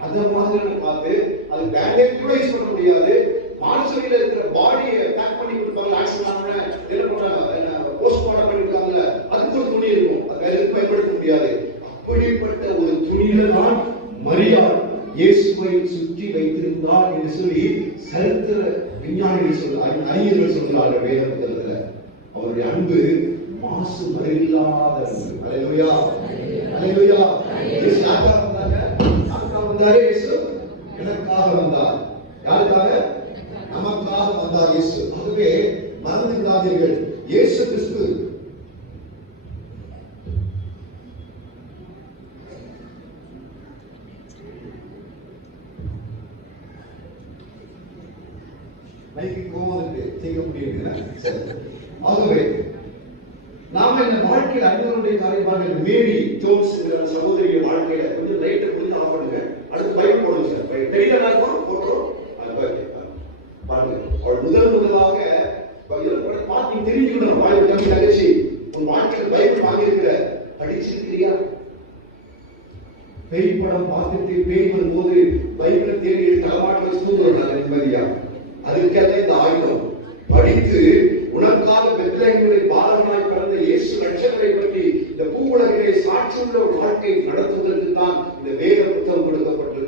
அந்த மாதிரி பார்த்து அது பேண்டேஜ் கூட யூஸ் பண்ண முடியாது. மானசரியில இருக்கிற பாடியை பேக் பண்ணி கொடுப்பாங்க. ஆக்சிடென்ட் ஆன என்ன பண்றாங்க, போஸ்ட்மார்ட்டம் பண்ணிருக்காங்க, அதுக்கு ஒரு துணி இருக்கும். அது வேற எதுவும் பயன்படுத்த முடியாது. அப்படிப்பட்ட ஒரு துணியில தான் மரியாள் இயேசுவை சுற்றி வைத்திருந்தார் என்று சொல்லி சரித்திர விஞ்ஞானிகள் சொல்றார்கள், அறிஞர்கள் சொல்கிறார்கள் வேத புத்தகத்துல. அவருடைய அன்பு மாசு மறைவில்லாத அன்பு. அல்லேலூயா, அல்லேலூயா. இயேசு யாருக்காக வந்தாங்க? நமக்காக வந்தாரே. இயேசு எனக்காக வந்தார். யாருக்காக? நமக்காக வந்தார் இயேசு. ஆகவே மறந்து விடாதீர்கள், இயேசு கிறிஸ்து ஆகவே நாம இந்த வாழ்க்கையில் அன்பருடைய காரியமாக மேரி ஜோன்ஸ் என்கிற சகோதரிய வாழ்க்கையில கொஞ்சம் ரைட்டை கொஞ்சம் ஆஃப் பண்ணுங்க. அடுத்து பைபிள் போடுங்க சார். தெரியல போட்டோம் பாருங்க. அவள் முதலாக பார்த்து தெரிஞ்சுக்கணும். வாழ்க்கை தம்பி தங்கச்சி, உன் வாழ்க்கையில் பைபிள் வாங்கியிருக்கிற படிச்சிருக்கிறியா? பேய் படம் பார்த்துட்டு பேய் வரும்போது பைபிளை தேடி தலைமாட்டை வச்சு தூங்குறாங்க நிம்மதியா. அதுக்கெல்லாம் இந்த ஆயுதம் படித்து உனக்காக பெத்லகேமில் பாலகனாய் பிறந்த இயேசு ரட்சகரை பற்றி இந்த பூவுலகிலே சாட்சியுள்ள ஒரு வாழ்க்கையை நடத்துவதற்கு தான் இந்த வேத புத்தகம் கொடுக்கப்பட்டது.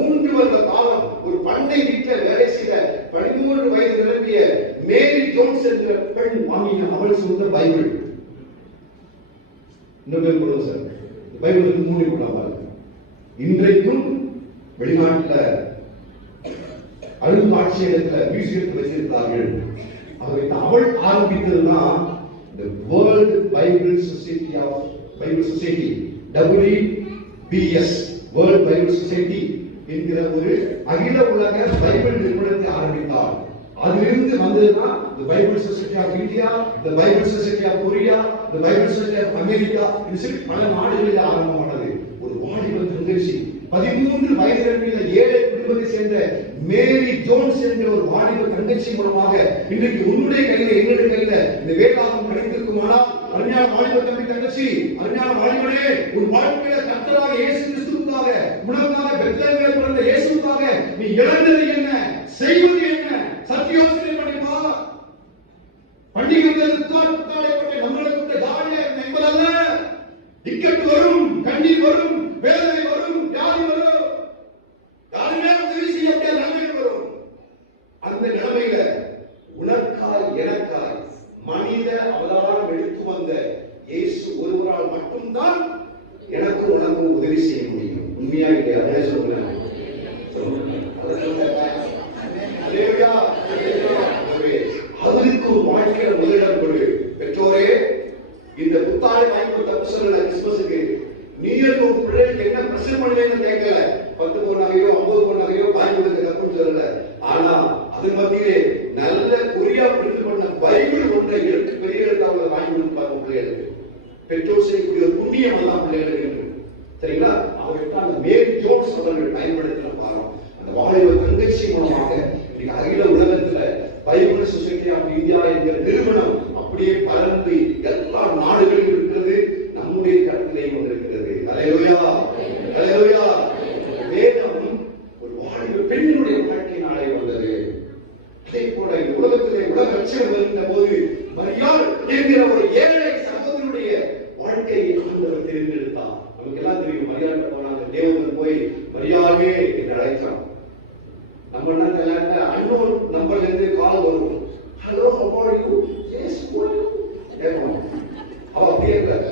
3 வருட காலம் ஒரு பண்ணை வீட்டில் வேலை செய்த 13 வயது நிரம்பிய மேரி ஜோன்ஸ் என்ற பெண் வாங்கின அவள் சொந்த பைபிள். இன்னொரு பேர் கொடுங்க சார், பைபிளுக்கு 3 போடாம இன்றைக்கும் வெளிநாட்டில் அருங்காட்சியகத்தில் மியூசியத்தில் வச்சிருக்கிறார்கள். அவள் ஆரம்பித்ததுதான் the World Bible Society of Bible Society, WBS, World Bible Society என்கிற ஒரு அகில உலக பைபிள் நிறுவனத்தை ஆரம்பித்தார். அதிலிருந்து வந்ததுதான் the Bible Society of India, the Bible Society of Korea, the Bible Society of America, இது சொல்லி பல நாடுகளில் ஆரம்பமானது. ஒரு வாலிப தங்கச்சி 13 வயது நிரம்பிய ஏழை குடும்பத்தை சேர்ந்த மேரி ஜோன்ஸ் என்ற ஒரு வாலிப தங்கச்சி மூலமாக இன்றைக்கு உன்னுடைய கையில என்னுடைய கையில இந்த வேதாகம் கிடைத்திருக்குமானால், அருமையான வாலிப தம்பி தங்கச்சி, அருமையான வாலிபனே, உன் வாழ்க்கையில கர்த்தராக இயேசு கிறிஸ்துவுக்காக, உனக்காக பெத்லகேமிலே பிறந்த இயேசுவுக்காக நீ இழந்தது என்ன, செய்வது என்ன, சற்று யோசனை பண்ணி பார். பண்டிகைகளுக்கு நம்மளுக்கு ஜாலியா என்பதல்ல, டிக்கெட் வரும், கண்ணீர் வரும், வேதனை வரும், வியாதி வரும், யாருமே உதவி செய்ய முடியாத நிலைமை வரும். அந்த நிலைமையில உனக்காய் எனக்காய் மனித அவதாரம் எடுத்து வந்த இயேசு ஒருவரால் மட்டும்தான் எனக்கு உனக்கு உதவி செய்ய முடியும். உண்மையா இல்லையா? அதே சொல்றேன். அவருக்கு ஒரு வாழ்க்கையில முதலிடம் கொடு. பெற்றோரே, இந்த புத்தாடை வாங்கி கொடுத்த புத்தகங்களை கிறிஸ்துமஸுக்கு நீங்க உங்க பிள்ளைகளுக்கு என்ன பிரசன்ட் பண்ணுவீங்கன்னு கேட்கல. 10 பவுன் நகையோ 50 பவுன் நகையோ வாங்கி கொடுக்க தப்புன்னு சொல்லல. ஆனா அது மத்தியிலே நல்ல கொரியா பிரிண்ட் பண்ண பைபிள் ஒன்றை எடுத்து பெரிய எழுத்தாளர்களை வாங்கி கொடுப்பாங்க பிள்ளைகளுக்கு. பெற்றோர் செய்யக்கூடிய ஒரு புண்ணியம் எல்லாம் பிள்ளைகளுக்கு இருக்கு. சரிங்களா? அவருக்கு அந்த மேரி ஜோன்ஸ் அவர்கள் பயன்படுத்தின பாரம் அந்த வாலிப தங்கச்சி மூலமாக இன்னைக்கு அகில உலகத்துல பைபிள் சொசைட்டி ஆஃப் இந்தியா என்கிற நிறுவனம் அப்படியே பறந்து எல்லா நாடுகளிலும் இருக்கிறது. நம்முடைய கருத்திலேயும் வந்திருக்கிறது. ஹல்லேலூயா, ஹல்லேலூயா. வேதம் ஒரு வாலிப பெண்ணுடைய வாழ்க்கையினாலே வந்தது. அதே போல இந்த உலகத்திலே உலக லட்சியம் வருகின்ற போது மரியாள் என்கிற ஒரு ஏழை சகோதரனுடைய வாழ்க்கையை ஆண்டவர் தெரிந்தெடுத்தார். நமக்கு எல்லாம் தெரியும், மரியாள் போனாங்க, தேவன் போய் மரியாளே என்று அழைத்தான். நம்ம என்ன கல்யாண அன்னோன் நம்பர்ல இருந்து கால் வரும். Hello, how are you? Yes, how are you? கேட்போம். அவ அப்படியே இருக்காங்க.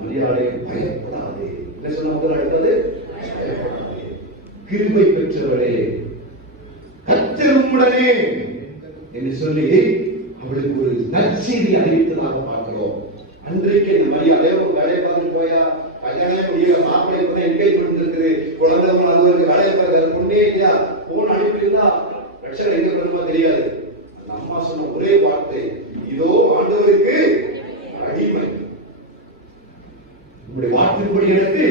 மரியாதை பயப்படாதே. என்ன சொன்ன அடுத்தது? பயப்படாதே, கிருபை பெற்றவரே, கர்த்தர் உம்முடனே என்று சொல்லி அவளுக்கு ஒரு நற்செய்தி அறிவித்ததாக பார்க்கிறோம். அன்றைக்கு இந்த மரியாதை வேலை பார்த்துட்டு போயா, கல்யாணம் முடியல, மாப்பிள்ளை கூட என்கேஜ்மெண்ட் இருக்குது, குழந்தை அது ஒரு வேலையை பார்க்க பொண்ணே இல்லையா, போன் அனுப்பியிருந்தா ரட்சகர் எங்க பண்ணுமா தெரியாது. அந்த அம்மா சொன்ன ஒரே வார்த்தை, இதோ ஆண்டவருக்கு அடிமை, உங்களுடைய வார்த்தைப்படி எனக்கு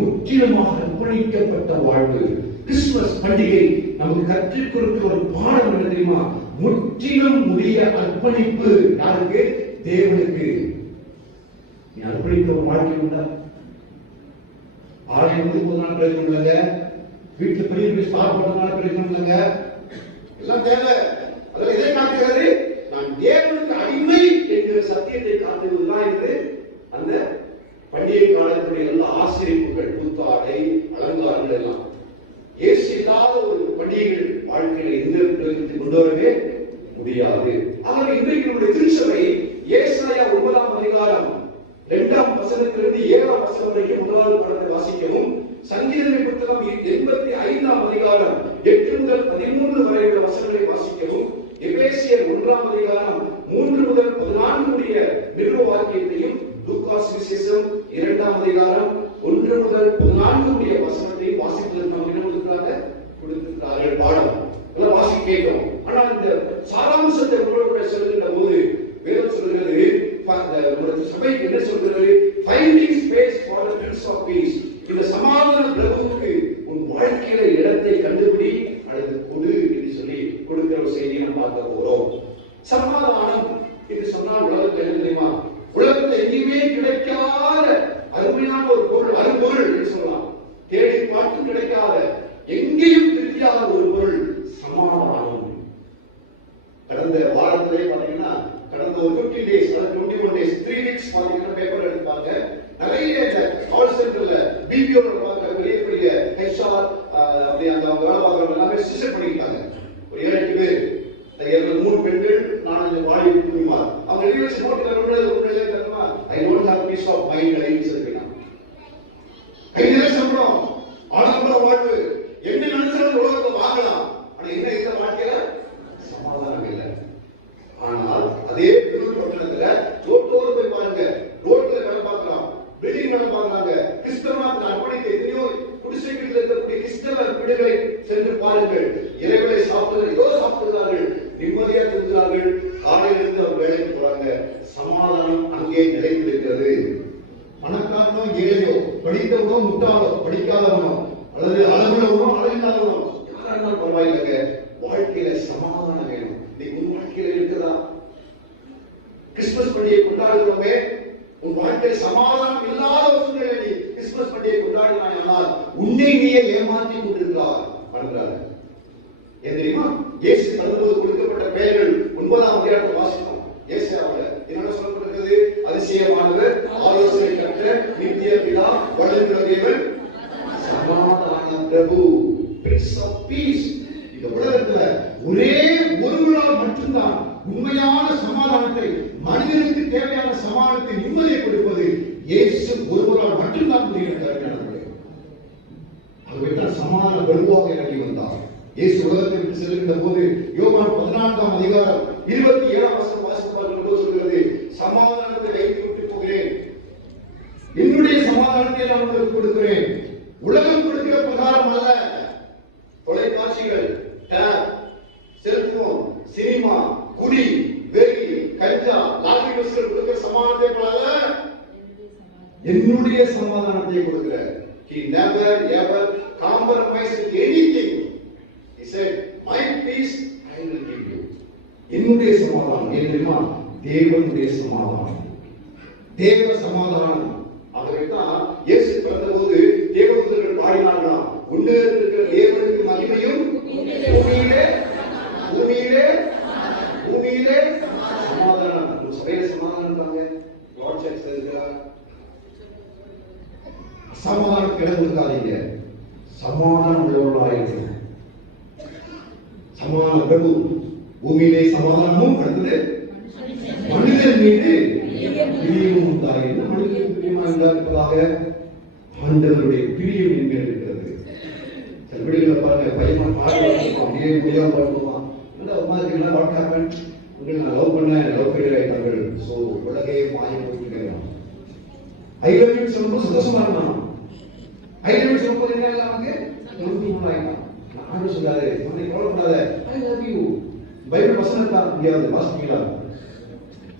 முற்றிலுமாக அர்ப்பணிக்கப்பட்ட வாழ்வு. கிறிஸ்துமஸ் பண்டிகை நமக்கு கற்றுக் கொடுக்கிற ஒரு பாடம் என்ன தெரியுமா? முற்றிலும் உரிய அர்ப்பணிப்பு. யாருக்கு? தேவனுக்கு. நீ அர்ப்பணிக்க ஒரு வாழ்க்கை உண்டா? ஆலயம் வந்து 1 நாள் பிரயோஜனம் இல்லைங்க, வீட்டுல பெரிய பெரிய ஸ்டார் போட்டதுனால பிரயோஜனம் இல்லைங்க, எல்லாம் தேவை. அதெல்லாம் இதை காட்டுகிறது, நான் தேவனுக்கு அடிமை என்கிற சத்தியத்தை காட்டுவதுதான் இது. அந்த பண்டிகை காலத்துடைய எல்லா ஆசிரியப்புகள், புத்தாடை, அலங்காரங்கள் எல்லாம் இயேசு இல்லாத ஒரு பண்டிகைகள் வாழ்க்கையில எந்த பிரயோஜனத்தை கொண்டு வரவே முடியாது. ஆகவே இன்றைக்கு நம்முடைய திருச்சபை ஏசாயா 9ஆம் அதிகாரம் 2ஆம் வசனத்திலிருந்து 7ஆம் வசனம் வரைக்கும் முதலாவது படத்தை வாசிக்கவும், சங்கீதங்களை புத்தகம் 85ஆம் அதிகாரம் 8 முதல் 13 வரை உள்ள வசனங்களை வாசிக்கவும், எபேசியர் 1ஆம் அதிகாரம் 3 முதல் 14 உடைய நிறுவ வாக்கியத்தையும், லூக்கா சுவிசேஷம் 2ஆம் அதிகாரம் 1 முதல் 14 உடைய வசனத்தையும் வாசிப்பதற்கு நாம் என்ன கொடுத்திருக்கிறார்கள் பாடம். எல்லாம் வாசி கேட்டோம். ஆனால் இந்த சாராம்சத்தை உங்களோட சொல்லுகின்ற போது வேதம் சொல்கிறது, சபைக்கு என்ன சொல்கிறது? Finding space for the Prince of Peace. இந்த சமாதான பிரபுவுக்கு உன் வாழ்க்கையில இடத்தை கண்டுபிடி, அல்லது கொடு என்று சொல்லி கொடுக்கிற ஒரு செய்தியை நாம் பார்க்க போறோம். சமாதானம் என்று சொன்னால் உலகத்தில் என்ன தெரியுமா? உலகத்தில் எங்கேயுமே கிடைக்காத அருமையான ஒரு பொருள், அரும்பொருள் என்று சொல்லலாம். தேடி பார்த்து கிடைக்காத, எங்கேயும் திருப்தியாத ஒரு பொருள் சமாதானம். கடந்த வாரத்திலே பாத்தீங்கன்னா, கடந்த ஒரு 15 days, 21 days, 3 weeks பாத்தீங்கன்னா பேப்பர் எடுப்பாங்க. நிறைய கால் சென்டர்ல எழுதி வச்சு போட்டு ஒன்று தருமா I don't have peace of mind எழுதி சொல்லிருக்கான். கையிலே சம்பளம், ஆடம்பர வாழ்வு, என்ன நினைச்சாலும் உலகத்தை வாங்கலாம். ஆனா என்ன இந்த வாழ்க்கையில சமாதானம் இல்லை. ஆனால் அதே பெரும் பட்டணத்துல ரோட்டோடு போய் பாருங்க, ரோட்ல வேலை பார்க்கலாம், பில்டிங் வேலை பார்க்கறாங்க. கிறிஸ்தவனாக அர்ப்பணித்த எத்தனையோ குடிசைகளில் இருக்கக்கூடிய கிறிஸ்தவ வீடுகளை சென்று பாருங்கள். இறைவனை சாப்பிடுங்கள், ஏதோ சாப்பிடுகிறார்கள், நிம்மதியா தூங்குகிறார்கள். காலையிலிருந்து அவர் வேலைக்கு போறாங்க. சமாதானம் அங்கே நிலைத்திருக்கிறது. பணக்காரனோ ஏழையோ, படித்தவனோ முட்டாளோ, படிக்காதவனோ, அல்லது அளவுள்ளவனோ அளவில்லாதவனோ, யாரா இருந்தாலும் பரவாயில்லைங்க, வாழ்க்கையில சமாதானம் வேணும். நீங்க உன் வாழ்க்கையில இருக்குதா? கிறிஸ்துமஸ் பண்டிகை கொண்டாடுகிறோமே, உன் வாழ்க்கையில் சமாதானம் இல்லாத ஒரு சூழ்நிலை நீ கிறிஸ்துமஸ் பண்டிகை கொண்டாடினாய், ஆனால் உன்னை நீயே ஏமாற்றி கொண்டிருக்கிறார் பண்ணுறாரு. ஏன் தெரியுமா? இயேசு தரும்போது கொடுக்கப்பட்ட பெயர்கள் 9ஆம் அதிகாரத்தில் வாசித்தோம். ஏசாயாவுல என்ன சொல்லப்பட்டிருக்கிறது? அதிசயமானவர், ஆலோசனை கர்த்தர், நித்திய பிதா, வழிநடத்துகிற தேவன், சமாதான பிரபு, பிரின்ஸ் ஆஃப் பீஸ். இந்த உலகத்துல ஒரே ஒருவரால் மட்டும்தான் உண்மையான சமாதானத்தை, மனிதனுக்கு தேவையான சமாதானத்தை, நிம்மதியை கொடுப்பது இயேசு ஒருவரால் மட்டும்தான் முடிகிறது. ஆகவேதான் சமாதான பிரபுவாக இறங்கி வந்தார். இயேசு உலகத்திற்கு செல்கின்ற போது யோவான் 14ஆம் அதிகாரம் 27ஆம் வசனம் வாசிப்பார்கள் சொல்கிறது, சமாதானத்தை வைத்து விட்டு போகிறேன், என்னுடைய சமாதானத்தை நான் உங்களுக்கு கொடுக்கிறேன். உலகம் கொடுக்கிற பிரகாரம் அல்ல. தொலைக்காட்சிகள், டேப், செல்போன், சினிமா, குடி, வெறி, கஞ்சா, லாட்டரி பஸ்கள் கொடுக்கிற சமாதானத்தை போல என்னுடைய சமாதானத்தை கொடுக்கிறேன். He never ever compromised with anything. He said, my peace I will give you. என்னுடைய சமாதானம் ஏன் தெரியுமா? தேவனுடைய சமாதானம், தேவ சமாதானம். ஆகவேதான் இயேசு பிறந்தபோது தேவதூதர்கள் பாடினார்களாம், உன்னதத்தில் இருக்கிற தேவனுக்கு மகிமையும் பூமியிலே சமாதானம். சபையில சமாதானம் இருக்காங்க, லார்ட் சர்ச்ல இருக்கிறார். சமாதானம் கிடந்துருக்காதீங்க, சமாதானம் உள்ளவர்களாயிருக்கும். சமாதான பிரபு, பூமியிலே சமாதானமும், அடுத்தது மனிதன் மீது பிரியமும் உண்டாகி. மனிதனுக்கு பிரியமா இருப்பதாக ஆண்டவருடைய பிரியம் என்கிற இருக்கிறது. சில வீடுகளை பாருங்க, பையன் அப்படியே முடியாம பண்ணுவான். நான் லவ் பண்ணேன், லவ் பண்ணிடுறார்கள். சோ உலகையே மாறி போயிட்டு ஐ லவ் யூ சொல்லும்போது சந்தோஷமா இருந்தான். ஐ லவ் யூ சொல்லும்போது என்ன இல்லை, அவங்க ஆண்டு சொல்லாது, உன்னை கவலைப்படாத, ஐ லவ் யூ. பைபிள் வசனத்தை முடியாது, வாசிப்பீங்களா?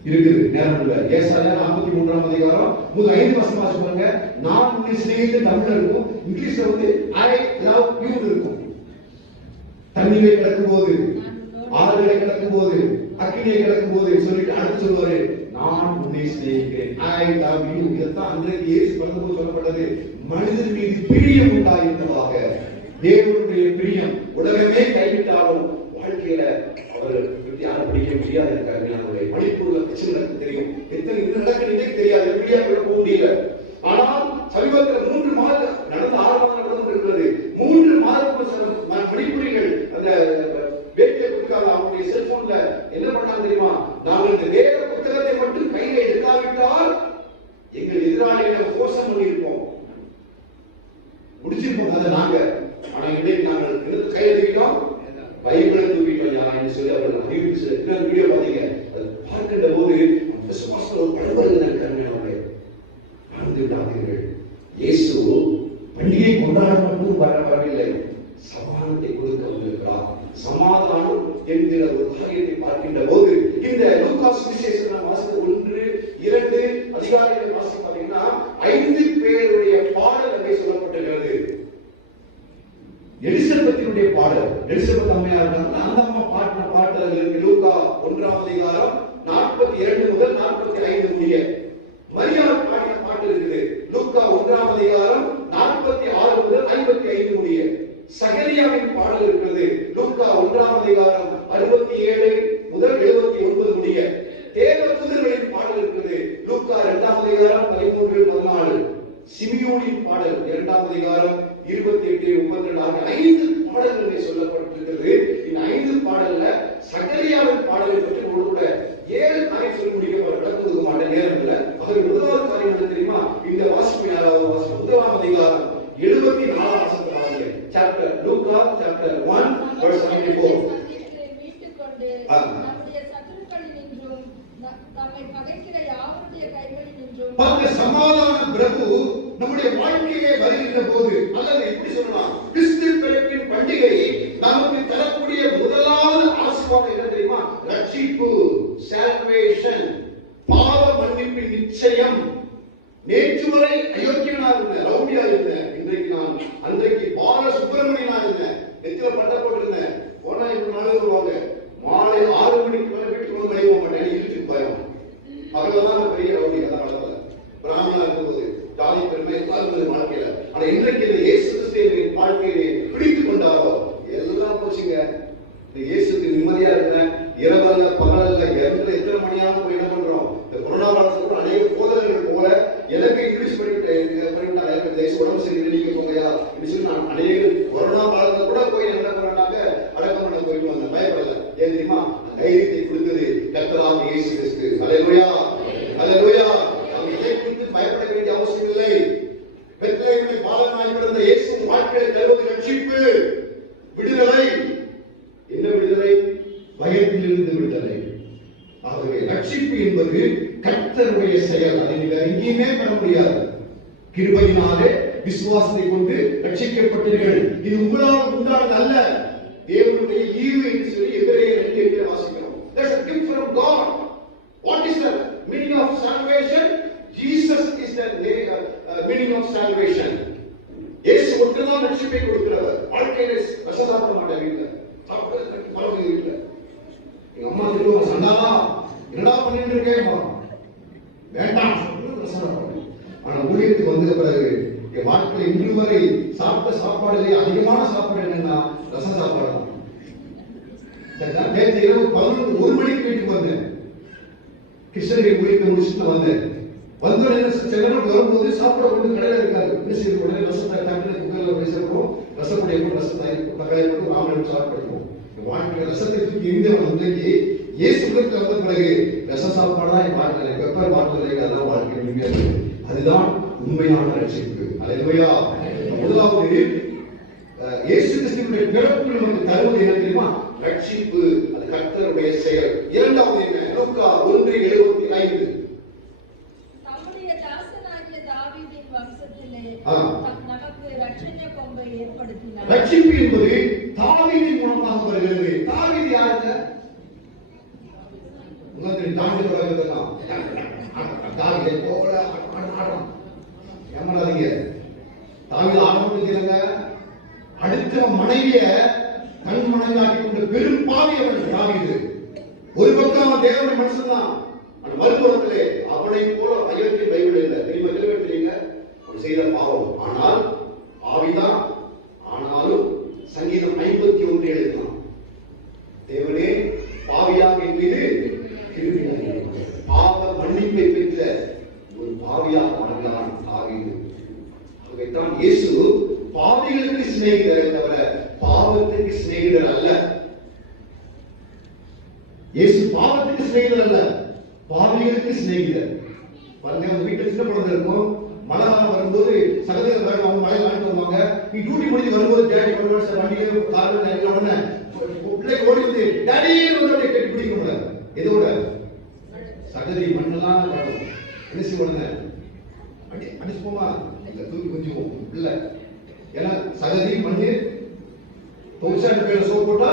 இருக்குது, நேரம் இல்லை. ஏசாயா 43ஆம் அதிகாரம் 5 வசனம் வாசிப்பாங்க. நான் உன்னை சிநேகித்த தமிழ்ல இருக்கும், இங்கிலீஷ்ல வந்து ஐ லவ் யூ இருக்கும். தண்ணீரை கடக்கும் போது, ஆறுகளை கடக்கும் போது, அக்கினியை கடக்கும் போது சொல்லிட்டு அடுத்து சொல்வாரு, நான் உன்னை சிநேகிக்கிறேன், ஐ லவ் யூ. இதுதான் அன்றைக்கு இயேசு பிறந்தபோது சொல்லப்பட்டது. மனிதன் மீது பிரியம் உண்டாயிருந்ததாக. தேவனுடைய பிரியம். உலகமே கைவிட்டாலும் வாழ்க்கையில அவர் யாரும் பிடிக்க முடியாது இருக்காரு. நம்முடைய மணிப்பூர்ல பிரச்சனை தெரியும், எத்தனை இது நடக்குது தெரியாது, எப்படியா போக முடியல. ஆனால் சமீபத்தில் 3 மாதம் நடந்த 6 மாதம் நடந்து இருக்கிறது. 3 மாதத்துக்கு மணிப்பூரிகள் அந்த வேட்டியை கொடுக்காத அவங்களுடைய செல்போன்ல என்ன பண்ணாங்க தெரியுமா? நாங்கள் இந்த வேத புத்தகத்தை மட்டும் கையில எடுக்காவிட்டால் எங்கள் எதிராளிகளை மோசம் பண்ணியிருப்போம், முடிச்சிருப்போம் அதை நாங்க. ஆனா இன்றைக்கு நாங்கள் கையில் எடுத்துக்கிட்டோம், பைபிளை தூக்கிட்டோம் யாரான்னு சொல்லி அவர்கள் அறிவிப்பு வீடியோ பார்த்தீங்க. அது பார்க்கின்ற போது விசுவாசத்தில் ஒரு படுபடுகிற கருமையானவர்களே, வாழ்ந்து விடாதீர்கள். இயேசு பண்டிகை கொண்டாட மட்டும் வரவில்லை, சமாதானத்தை கொடுக்க வந்திருக்கிறார். சமாதானம் என்கிற ஒரு காரியத்தை பார்க்கின்ற போது இந்த லூக்கா சுவிசேஷம் வாசித்த 1-2 அதிகாரங்களை வாசி பார்த்தீங்கன்னா 5 பேருடைய பாடல் அங்கே சொல்லப்பட்டிருக்கிறது. எலிசபெத்தினுடைய பாடல், எலிசபெத் அம்மையா இருக்காங்க, அந்த அம்மா பாடின பாட்டு இருக்கு. லூக்கா 1ஆம் அதிகாரம் 42 முதல் 45 முடிய. மரியாள் பாடின பாட்டு இருக்குது. லூக்கா 1ஆம் அதிகாரம் 46 முதல் 55 முடிய. சகரியாவின் பாடல் இருக்கிறது. லூக்கா 1ஆம் அதிகாரம் 67 முதல் 79 முடிய. தேவதூதர்களின் பாடல் இருக்கிறது. லூக்கா 2ஆம் அதிகாரம் 13-14. சிமியோனின் பாடல் 2ஆம் அதிகாரம் 28-32 ஆகிய 5 பாடல்களை சொல்லப்பட்டிருக்கிறது. இந்த 5 பாடல்ல சகரியாவின் பாடலை பற்றி கூட 7 காரியம் சொல்லி முடிக்க நம்முடைய சத்துருக்களினின்றும் நம்மை பகைக்கிற யாவருடைய கைகளினின்றும் பாருங்க, சமாதான பிரபு நம்முடைய வாழ்க்கையிலே வருகின்ற போது, அல்லது எப்படி சொல்லலாம், கிறிஸ்து பிறப்பின் பண்டிகை நமக்கு தரக்கூடிய முதலாவது ஆசீர்வாதம் என்ன தெரியுமா? ரட்சிப்பு, சால்வேஷன், பாவ மன்னிப்பின் நிச்சயம். நேற்று வரை அயோக்கியனா இருந்தேன், ரவுடியா இருந்தேன், இன்றைக்கு நான் அன்றைக்கு பால சுப்பிரமணியனா இருந்தேன், எத்தனை பட்ட போட்டிருந்தேன். போனா இப்ப நாள் வருவாங்க, மாலை 6 மணிக்கு மேல வீட்டுக்கு வந்து வெளியே போக மாட்டேன், இருட்டுக்கு பயம். பகலதான் நான் பெரிய ரவுடி, அதனால பிராமணா இருக்கும்போது ஜாலி பெருமை இருந்தது வாழ்க்கையில. ஆனா இன்றைக்கு இந்த இயேசு கிறிஸ்துவின் வாழ்க்கையை பிடித்துக் கொண்டாரோ எல்லாம் போச்சுங்க. இந்த இயேசுக்கு நிம்மதியா இருக்கிறேன், இரவல்ல பகலல்ல எத்தனை மணியாவது போய் என்ன பண்றோம்? இந்த கொரோனா காலத்துல அநேக போதகர்கள் போல எனக்கு இங்கிலீஷ் படிக்கிட்டு உடம்பு சரியில்லை நீங்க போங்கயா இப்படி சொல்லி நான் அநேக கொரோனா காலத்துல கூட போய் என்ன பண்ணாங்க, அடக்கம் பண்ண போயிட்டு வந்தேன், பயப்படல. ஏன் தெரியுமா? தைரியத்தை கொடுத்தது கர்த்தராகிய இயேசு கிறிஸ்து. ஹல்லேலூயா, ஹல்லேலூயா. நாம் இதை குறித்து பயப்பட வேண்டிய அவசியம் இல்லை. பெத்லகேமிலே பாலகனாய் பிறந்த இயேசு வாழ்க்கையை தருவது ரட்சிப்பு, விடுதலை. என்ன விடுதலை? பயத்திலிருந்து விடுதலை. ஆகவே ரட்சிப்பு என்பது கர்த்தருடைய செயல், அதை நீங்கள் எங்கேயுமே பெற முடியாது. கிருபையினாலே விசுவாசத்தை கொண்டு ரட்சிக்கப்பட்டீர்கள், இது உங்களால் உண்டானது அல்ல, தேவனுடைய ஈவு என்று சொல்லி எபிரேயர் 2:8 வாசிக்கிறோம். That's a gift from God. What is the meaning of salvation? Jesus is the meaning of salvation. இயேசு ஒருத்தர்தான் ரட்சிப்பை கொடுக்கிறவர். வாழ்க்கையில ரசம் சாப்பிட மாட்டேன், வீட்டுல சாப்பிட்டு பழம் வீட்டுல எங்க அம்மா திட்டுவாங்க, சண்டாலா என்னடா பண்ணிட்டு இருக்கேன், வேண்டாம் ரசம். ஆனா ஊழியத்துக்கு வந்த பிறகு என் வாழ்க்கையில் இன்று வரை சாப்பிட்ட சாப்பாடுலே அதிகமான சாப்பாடு என்னன்னா ரசம் சாப்பாடு தான். நேற்று இரவு 1 மணிக்கு வீட்டுக்கு வந்தேன், கிருஷ்ணகிரி ஊழியத்தை முடிச்சுட்டு வந்தேன். வந்தோடனே சில நேரம் வரும்போது சாப்பிட ஒன்று கடையில் இருக்காது, என்ன செய்ய உடனே ரசத்தை தட்டில் குக்கரில் பேசுறோம், ரசப்படியை போட்டு ரசத்தை தக்காளி போட்டு ராமன் சாப்பிடுவோம். வாழ்க்கை ரசத்தை தூக்கி எரிந்தவன் இன்றைக்கு இயேசு கிறிஸ்து வந்த பிறகு ரச சாப்பாடு தான் என் வாழ்க்கை, பெப்பர் பாட்டில் அதான் வாழ்க்கை உண்மையாக. அதுதான் உண்மையான ரட்சிப்பு. அல்லேலூயா. முதலாவது இயேசு கிறிஸ்துவினுடைய பிறப்பு நமக்கு தருவது என்ன தெரியுமா? ரட்சிப்பு, அது கர்த்தருடைய செயல். இரண்டாவது என்ன? லூக்கா 1:75. தம்முடைய தாசனாகிய தாவீதின் வம்சத்திலே நமக்கு ரட்சணிய கொம்பை ஏற்படுத்தினார். ரட்சிப்பு என்பது தாவீதின் மூலமாக வருகிறது. தாவீது யாருங்க? உங்களுக்கு தாண்டி வருகிறதுதான் தாவீதை போல ஆடுறான், ஏமாறாதீங்க. தாவீது ஆரம்பிக்கிறாங்க, அடுத்த மனைவிய தன் மனைவியாக்கி கொண்ட பெரும் பாவி அவன் தாவீது. ஒரு பக்கம் அவன் தேவனுடைய மனுஷன் தான், மறுபுறத்திலே அவனை போல அயோக்கிய பைபிள் இல்லை. தெரியல அவன் செய்த பாவம், ஆனால் பாவிதான். ஆனாலும் சங்கீதம் 51 எழுதினான், தேவனே பாவியாக என் மீது கிருபையாக பாவ மன்னிப்பை பெற்ற ஒரு பாவியாக வாழ்ந்தான் தாவீது. ஆகவேதான் இயேசு பாவிகளுக்கு சிநேகிதரை தவிர பாவத்திற்கு சிநேகிதர் அல்ல. இயேசு பாவத்துக்கு சிநேகிதர் அல்ல, பாவிகளுக்கு சிநேகிதர். பாருங்க, உங்க வீட்டுல சின்ன குழந்தை இருக்கும், மழை காலம் வரும்போது சகோதரர் வேணும், அவங்க மழை வாங்கிட்டு வருவாங்க. நீ டியூட்டி முடிஞ்சு வரும்போது டேடி வருவாங்க, வண்டியில கார்ல எல்லாம் உடனே பிள்ளைக்கு ஓடி வந்து டேடி வந்து கட்டி பிடிக்க முடியாது. எதோட சகதி மண்ணெல்லாம் என்ன செய்வாங்க, அடிச்சு போமா இல்ல தூக்கி கொஞ்சம் இல்ல, ஏன்னா சகதி மண்ணு தொகுச்சா பேர சோப் போட்டா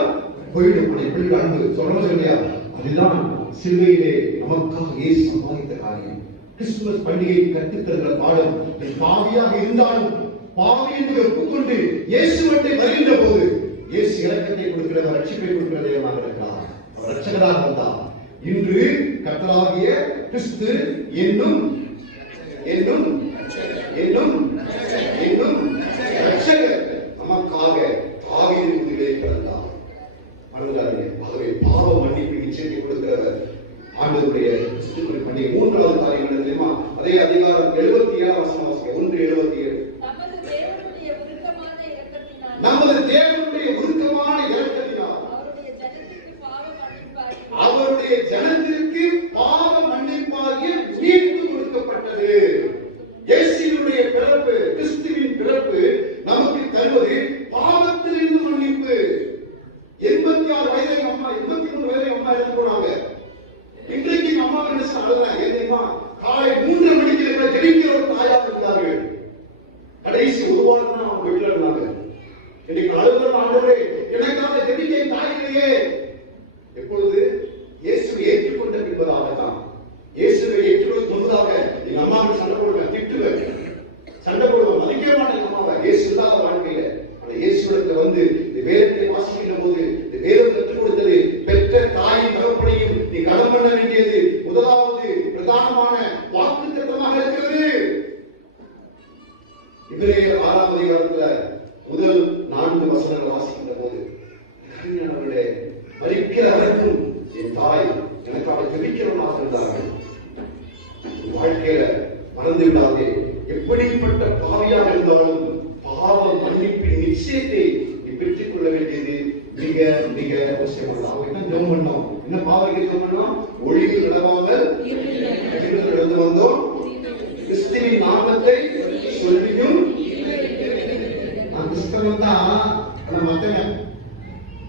போயிடும். பிள்ளைக்கு அன்பு சொல்ல சொல்லியா, அதுதான் சிலுவையிலே நமக்காக இயேசு சம்பாதித்த காரியம். கிறிஸ்துமஸ் பண்டிகை கற்றுத்தருகிற பாடம், பாவியாக இருந்தாலும் பாவி என்று ஒப்புக்கொண்டு இயேசுவண்டை வருகின்ற போது இயேசு இரக்கத்தை கொடுக்கிறவர், ரட்சிப்பை கொடுக்கிற தேவனாக இருக்கிறார். அவர் ரட்சகராக வந்தார். இன்று கர்த்தராகிய கிறிஸ்து என்னும் என்னும் என்னும் என்னும் ரட்சகர் நமக்காக தாவீதின் முதுகிலே பிறந்தார். மறந்துடாதீங்க. ஆகவே பாவ மன்னிப்பு நிச்சயத்தை கொடுக்கிறவர் ஆண்டவருடைய கிறிஸ்துவின் பண்டிகை. மூன்றாவது காரியம் என்ன தெரியுமா? அதே அதிகாரம் 77 வசனம் வாசிக்க. 1:77. நமது தேவனுடைய உருக்கமான இரக்கத்தினால் நமது தேவனுடைய உருக்கமான இரக்கத்தினால் அவருடைய ஜனத்திற்கு பாவ மன்னிப்பாகி அவருடைய ஜனத்திற்கு பாவ மன்னிப்பாகிய மீட்பு கொடுக்கப்பட்டது. இயேசுவினுடைய பிறப்பு, கிறிஸ்துவின் பிறப்பு நமக்கு தருவது பாவத்திலிருந்து மன்னிப்பு. 86 வயதை அம்மா, 83 வயதை அம்மா இறந்து சொல்றேன், ஏன் தெரியுமா? காலை 3 மணிக்கு இருக்கிற ஜெபிக்கிற ஒரு தாயாக இருந்தார்கள். கடைசி உருவானம் தான் அவங்க வீட்டுல இருந்தாங்க. இன்னைக்கு அழுகிற ஆண்டவரே எனக்காக ஜெபிக்க தாயிலேயே. எப்பொழுது இயேசுவை ஏற்றுக்கொண்ட பின்பதாகத்தான். இயேசுவை ஏற்றுக்கொள்ள சொன்னதாக எங்க அம்மாவுக்கு சண்டை போடுவேன், திட்டுவேன், சண்டை போடுவேன், மதிக்கவே மாட்டேன் அம்மாவை. இயேசு இல்லாத வாழ்க்கையில அந்த இயேசுவிடத்துல வந்து இந்த வேதத்தை வாசிக்கின்ற போது இந்த வேதம் கற்றுக் கொடுத்தது பெற்ற தாயின் தகப்பனையும் நீ கடன் பண்ண வேண்டியது முதலாவது பிரதானமான வாக்குத்தத்தமாக இருக்கிறது. எபிரேயர் 6ஆம் அதிகாரத்துல முதல் 4 வசனங்கள் வாசிக்கின்ற போது அவர்களே மரிக்கிற வரைக்கும் என் தாய் எனக்காக ஜெபிக்கிறவனாக இருந்தார்கள். வாழ்க்கையில மறந்து விடாதே, எப்படிப்பட்ட பாவியாக இருந்தாலும் பாவ மன்னிப்பின் நிச்சயத்தை நீ பெற்றுக் கொள்ள வேண்டியது மிக மிக அவசியமானது. அவங்க என்ன ஜெபம் பண்ணோம்? என்ன பாவைக்கு ஜெபம் பண்ணோம்? ஒளியில் நடவாமல் நடந்து வந்தோம், கிறிஸ்துவின் நாமத்தை சொல்லியும். நான் கிறிஸ்தவன் தான் மத்தவன்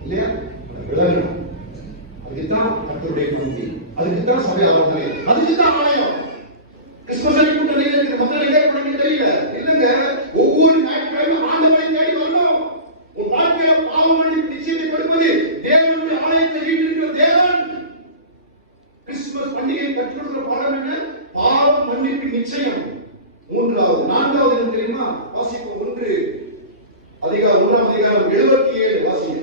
இல்லையா, விலகணும். அதுக்குதான் கர்த்தருடைய பந்தி, அதுக்குதான் சபை ஆராதனை, அதுக்குதான் ஆலயம். கிறிஸ்துமஸ் கூட்டணியில இருக்கிற மக்கள் எங்க போனீங்க தெரியல. இல்லங்க, ஒவ்வொரு ஞாயிற்றுக்கிழமை ஆண்டவரை தேடி வரணும். உன் வாழ்க்கையில பாவ மன்னிப்பு நிச்சயத்தை கொடுப்பது தேவனுடைய ஆலயத்தை வீட்டிருக்கிற தேவன். கிறிஸ்துமஸ் பண்டிகை கற்றுக் கொடுக்கிற பாடம் என்ன? பாவ மன்னிப்பு நிச்சயம். 3வது 4வது என்ன தெரியுமா? வாசிப்போம். 1 அதிகாரம் 1ஆம் அதிகாரம் 77 வாசிங்க.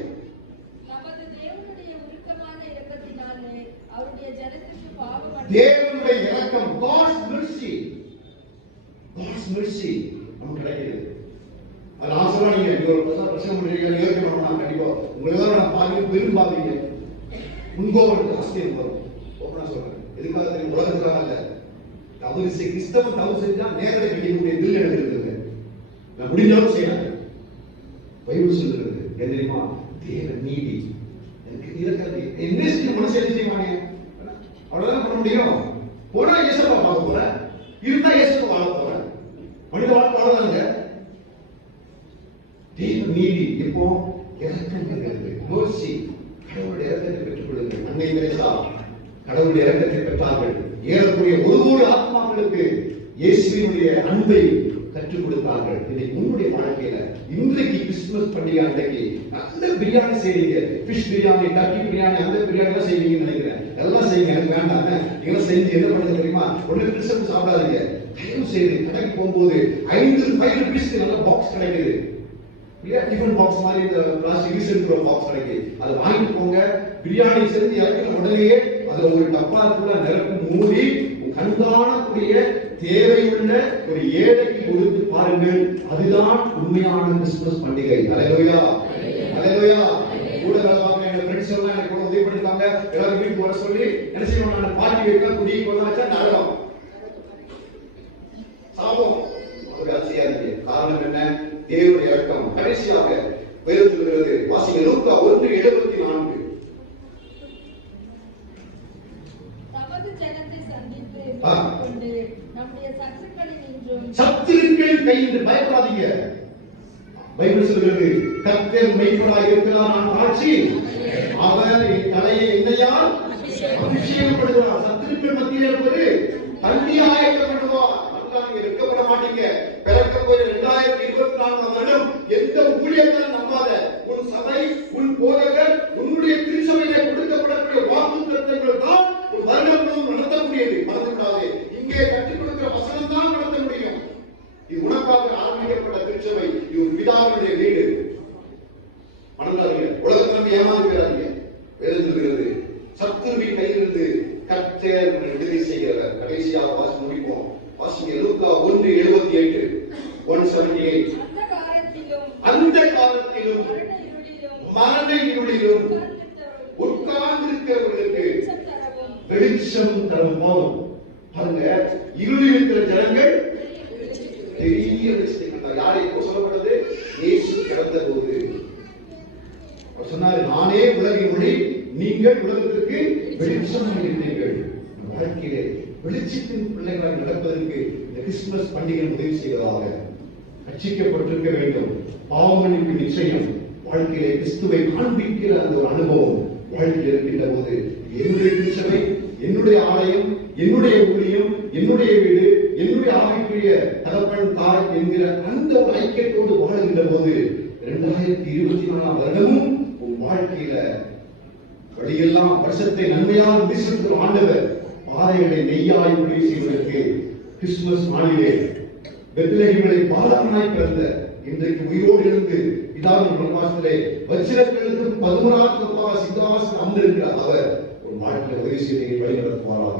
நமது தேவனுடைய உருக்கமான இரக்கத்தினாலே அவருடைய ஜனத்திற்கு பாவ தேவனுடைய இரக்கம், God's mercy, God's mercy நமக்கு கிடைக்கிறது. அது நான் சொல்றேன், நீங்க ஒரு பிரசங்கம் பண்றீங்க, ஏற்கனவே நான் கண்டிப்பா உங்களை நான் பாதி விரும்பாதீங்க, முன்கோவம் ஆஸ்தியம் வரும். ஓப்பனா சொல்றேன், எதுக்காக தெரியும்? உலகத்துக்காக அல்ல. தவறு கிறிஸ்தவன் தவறு செஞ்சா நேரடி கிடைக்கக்கூடிய தில் எழுதுறது நான் முடிஞ்சாலும் செய்யறாங்க. பைபிள் சொல்லுறது என்ன தெரியுமா? தேவ நீதி எனக்கு இருக்கிறது என்ன செய்ய மனசு என்ன செய்வாங்க? அவ்வளவுதான் பண்ண முடியும். போனா இயேசுவை பார்க்க போற, இருந்தா இயேசுவை வாழ போற. மனித வாழ்க்கை அவ்வளவுதாங்க. தேவ நீதி இப்போ இரக்கம் இருக்கிறது. மோசி கடவுளுடைய இரக்கத்தை பெற்றுக் கொள்ளுங்கள். அன்னை தெரேசா கடவுளுடைய இரக்கத்தை பெற்றார்கள். ஏறக்குறைய 1 கோடி ஆத்மாக்களுக்கு இயேசுவினுடைய அன்பை கற்றுக் கொடுத்தார்கள். இன்னைக்கு உங்களுடைய வாழ்க்கையில இன்றைக்கு கிறிஸ்துமஸ் பண்டிகை அன்றைக்கு நல்ல பிரியாணி செய்வீங்க, ஃபிஷ் பிரியாணி, டர்க்கி பிரியாணி, அந்த பிரியாணி எல்லாம் செய்வீங்கன்னு நினைக்கிறேன். எல்லாம் செய்யுங்க, எனக்கு வேண்டாம். நீங்க செஞ்சு என்ன பண்ணுங்க தெரியுமா? ஒண்ணு கிறிஸ்துமஸ் சாப்பிடாதீங்க. தயவு செய்து கடைக்கு போகும்போது 5 ரூபீஸ்க்கு நல்ல பாக்ஸ் கிடைக்குது இல்லையா? டிஃபன் பாக்ஸ் மாதிரி இந்த பிளாஸ்டிக் ரீசென்ட் பாக்ஸ் கிடைக்குது. அதை வாங்கிட்டு போங்க. பிரியாணி செஞ்சு இறக்கின உடனேயே அதுல ஒரு டப்பாக்குள்ள நிரப்பி மூடி கண்காணக்கூடிய தேவையுள்ள ஒரு ஏழைக்கு கொடுத்து பாருங்கள். அதுதான் உண்மையான கிறிஸ்துமஸ் பண்டிகை. அல்லேலூயா, அல்லேலூயா. கூட வேலை பார்க்க எங்க ஃப்ரெண்ட்ஸ் எல்லாம் எனக்கு கூட உதவி பண்ணிருக்காங்க. எல்லாரும் வீட்டுக்கு வர சொல்லி என்ன செய்யணும்? நான் பார்ட்டி வைக்க குடி கொள்ள வச்சா நரகம் சாபம். அது வேலை செய்யாதீங்க. காரணம் என்ன? தேவனுடைய இரக்கம். கடைசியாக வேதம் சொல்கிறது, வாசிங்க லூக்கா 1:74. சத்துருக்களின் கையில் பயப்படாதீங்க. பைபிள் சொல்கிறது, கர்த்தர் மெய்ப்பராய் இருக்கிறார், நான் சாட்சி. அவர் என் தலையை எண்ணெயால் அபிஷேகப்படுவார். சத்துருக்கள் மத்தியில் இருப்பது தண்ணி ஆயத்தப்படுவார். நீங்க வெட்கப்பட மாட்டீங்க. பிறக்க போய் 2024 வருடம் எந்த ஊழியர்களும் நம்பாத. உன் சபை, உன் போதகர், உன்னுடைய திருச்சபையிலே கொடுக்கப்படக்கூடிய வாக்குத்தத்தங்கள் தான் உன் வருடங்களும் நடத்தக்கூடியது. மறந்துவிடாதே. இங்கே கற்றுக் கொடுக்கிற வசனம் தான் நடத்த முடியும். இது உனக்காக ஆரம்பிக்கப்பட்ட திருச்சபை. இது ஒரு பிதாவினுடைய வீடு. மறந்தாதீங்க. உலகத்தை நம்பி ஏமாந்துக்கிறாதீங்க. வேதம் சொல்கிறது, சத்துருவின் கையிலிருந்து கர்த்தர் விடுதலை செய்கிறவர். கடைசியாக வாசி முடிப்போம். வாசிங்க லூக்கா 1:78. 1:78. அந்த காலத்திலும் மரண இருளிலும் உட்கார்ந்திருக்கிறவர்களுக்கு வெளிச்சம் தரும் போதும். பாருங்க, இருளில் இருக்கிற ஜனங்கள் பெரிய வெளிச்சத்தை கண்டார். யாரை சொல்லப்பட்டது? இயேசு கிடந்த போது சொன்னாரு, நானே உலகின் ஒளி, நீங்கள் உலகத்திற்கு வெளிச்சம் இருக்கிறீர்கள். வாழ்க்கையிலே வெளிச்சத்தின் பிள்ளைகளாக நடப்பதற்கு இந்த கிறிஸ்துமஸ் பண்டிகை உதவி செய்வதாக ரட்சிக்கப்பட்டிருக்க வேண்டும். பாவமன்னிப்பு நிச்சயம். வாழ்க்கையிலே கிறிஸ்துவை காண்பிக்கிற அந்த ஒரு அனுபவம் வாழ்க்கையில் இருக்கின்ற போது என்னுடைய திருச்சபை, என்னுடைய என்னுடைய ஆலயம், என்னுடைய ஊழியம், என்னுடைய வீடு, என்னுடைய ஆவிக்குரிய தகப்பன் தாய் என்கிற அந்த ஒரு ஐக்கியத்தோடு வாழ்கின்ற போது 2024 வருடமும் உன் வாழ்க்கையில வழியெல்லாம் வருஷத்தை நன்மையால் முடிசெலுத்துகிற ஆண்டவர் பாறைகளை நெய்யாய் முடிவு செய்வதற்கு கிறிஸ்துமஸ் நாளிலே பெத்லகேமிலே பாலகனாய் பிறந்த இன்றைக்கு உயிரோடு இருந்து பிதாவின் பிரகாசத்திலே வச்சிரங்களுக்கு 11 சிங்காசனம் அமர்ந்திருக்கிற அவர் ஒரு வாழ்க்கையில உதவி செய்தியை வழிநடத்துவாராக.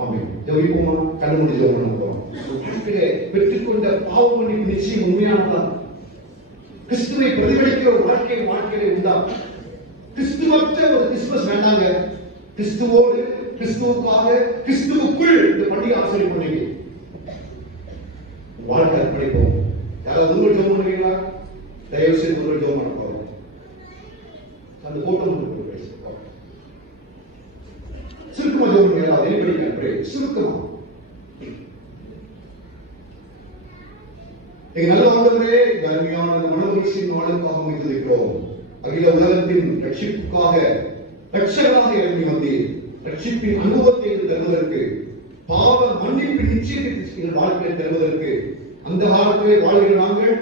ஆமென். ஜெபிப்போமா? கண்ணு மூடி ஜெபம் பண்ணுவோம். வாழ்க்கையிலே பெற்றுக்கொண்ட பாவ மன்னிப்பு நிச்சயம் உண்மையானதா? கிறிஸ்துவை பிரதிபலிக்கிற ஒரு வாழ்க்கையிலே உண்டா? கிறிஸ்துவற்ற ஒரு கிறிஸ்துமஸ் வேண்டாங்க. கிறிஸ்துவோடு, கிறிஸ்துவுக்காக, கிறிஸ்துவுக்குள் இந்த பண்டிகை ஆசரிப்பு பண்ணீங்க. வாழ்க்கை அர்ப்பணிப்போம். யாராவது உங்கள் ஜெபம் பண்ணுவீங்களா? தயவு செய்து உங்கள் ஜெபம் பண்ண போறோம். அந்த கூட்டம் சுருக்கமா ஜெபம் பண்ணுவீங்களா? எப்படி கற்பனை சுருக்கமா? எங்க நல்ல ஆண்டவரே, அருமையான மனோகர்ஷின் நாளுக்காக இருக்கிறோம். அகில உலகத்தின் ரட்சிப்புக்காக ரட்சகராக இறங்கி வந்தீர். ரட்சிப்பின் அனுபவத்தை தருவதற்கு, பாவ மன்னிப்பின் நிச்சயத்தை வாழ்க்கையை தருவதற்கு, அந்த காலத்திலே வாழ்கிற நாங்கள்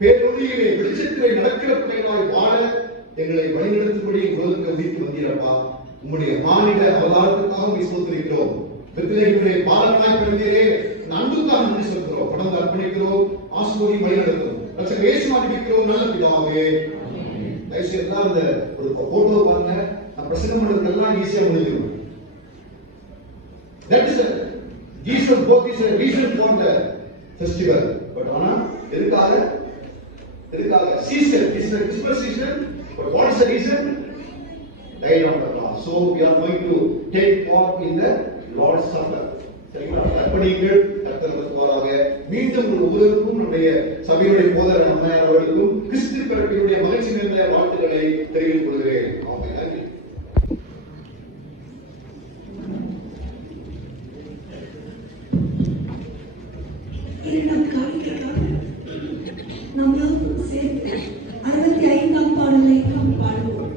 பேரொழியிலே வெளிச்சத்திலே நடக்கிற பிள்ளைகளாய் வாழ எங்களை வழிநடத்தும்படி உலகத்தை உதித்து வந்தீரப்பா. உம்முடைய மானிட அவதாரத்துக்காக விசுவத்திருக்கிறோம். பெத்லகேமிலே பாலகனாய் பிறந்தீரே, அன்புக்காக நன்றி சொல்கிறோம். படம் அர்ப்பணிக்கிறோம். ஆசீர்வதி வழிநடத்தும். ரட்சகர் இயேசுவாய் ஜெபிக்கிறோம் நல்ல பிதாவே. தயவுசெய்து அந்த ஒரு போட்டோ பாருங்க. நான் பிரசங்கம் பண்றதெல்லாம் ஈஸியா முடிஞ்சிடும். That is Jesus both is a reason for the festival. But ஆனா எதுக்காக season is the Christmas season. But what is the reason? Died on the cross. So we are going to take part in the Lord's Supper. சரிங்களா? அர்ப்பணிகள் கர்த்தருக்கு மீண்டும் ஒரு ஒவ்வொருவருக்கும் நம்முடைய சபையுடைய போதகர் அம்மையார் அவர்களுக்கும் கிறிஸ்து பிறப்பினுடைய மகிழ்ச்சி நிறைந்த வாழ்த்துக்களை தெரிவித்துக் கொள்கிறேன். ஆமென். நன்றி. நம்மளும் சேர்த்து 65ஆம் பாடலை நாம் பாடுவோம்.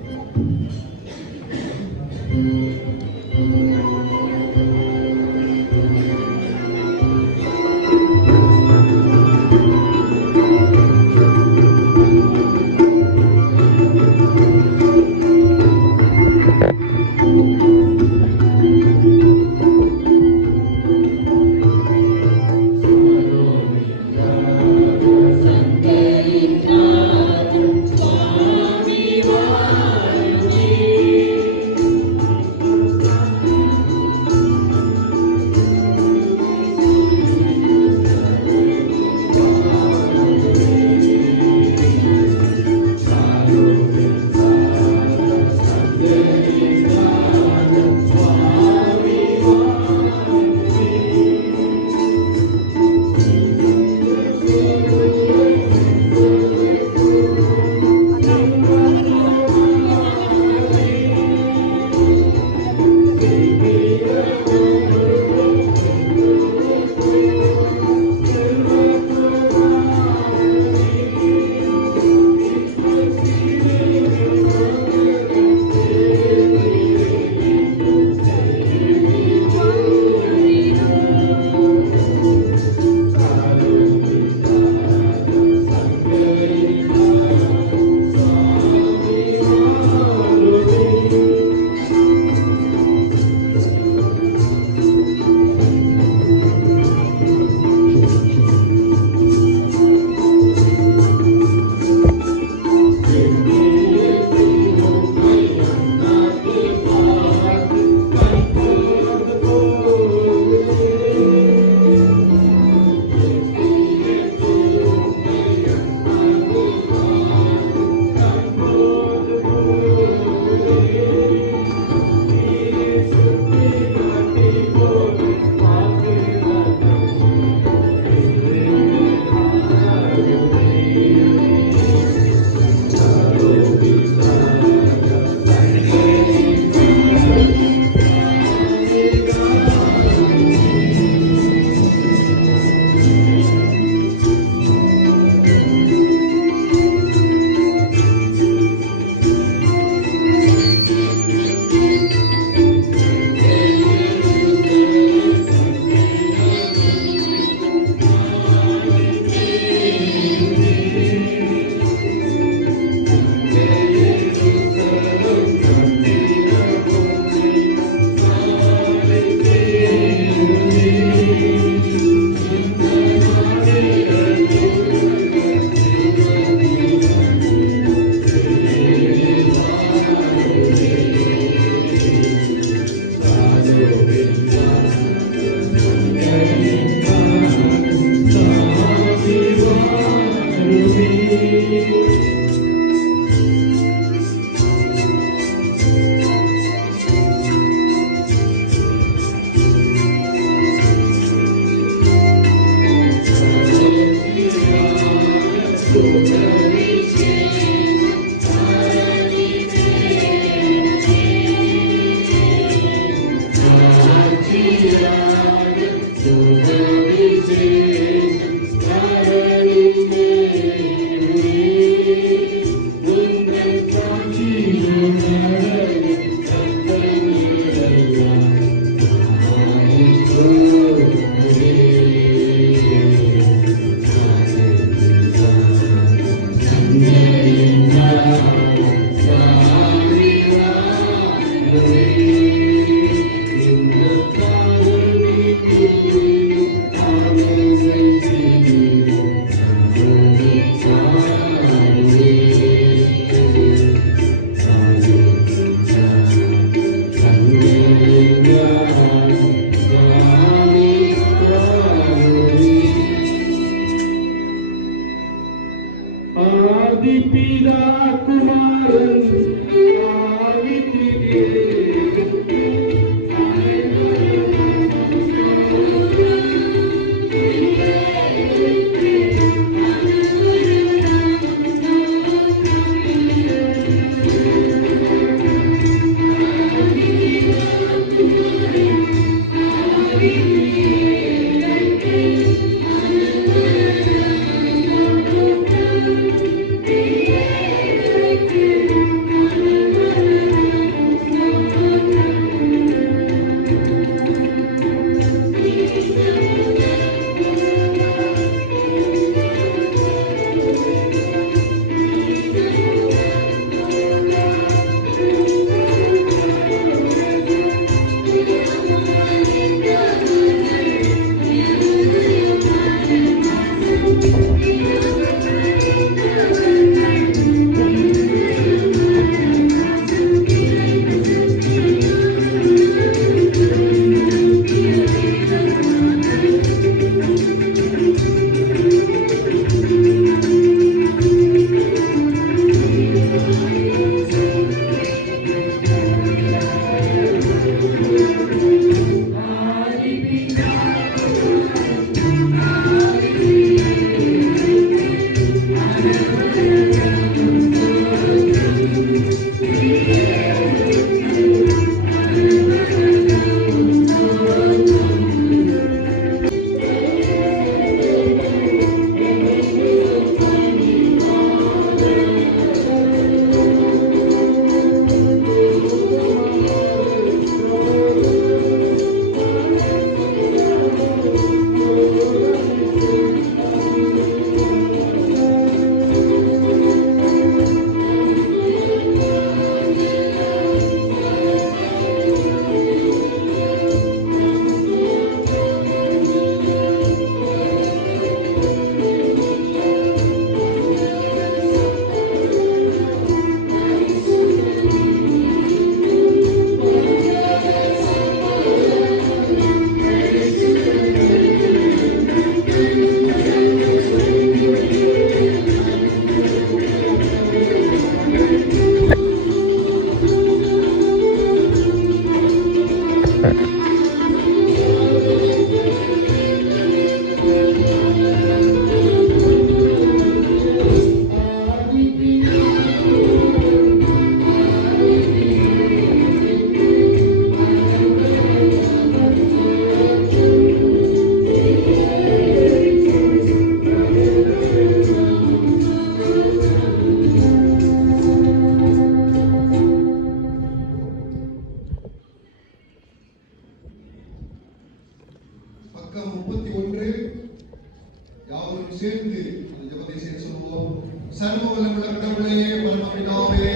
சேர்ந்து அந்த ஜெபத்தை செய்து சொல்வோம். சர்வ வல்லமையுள்ள கடவுளே, பரமபிதாவே,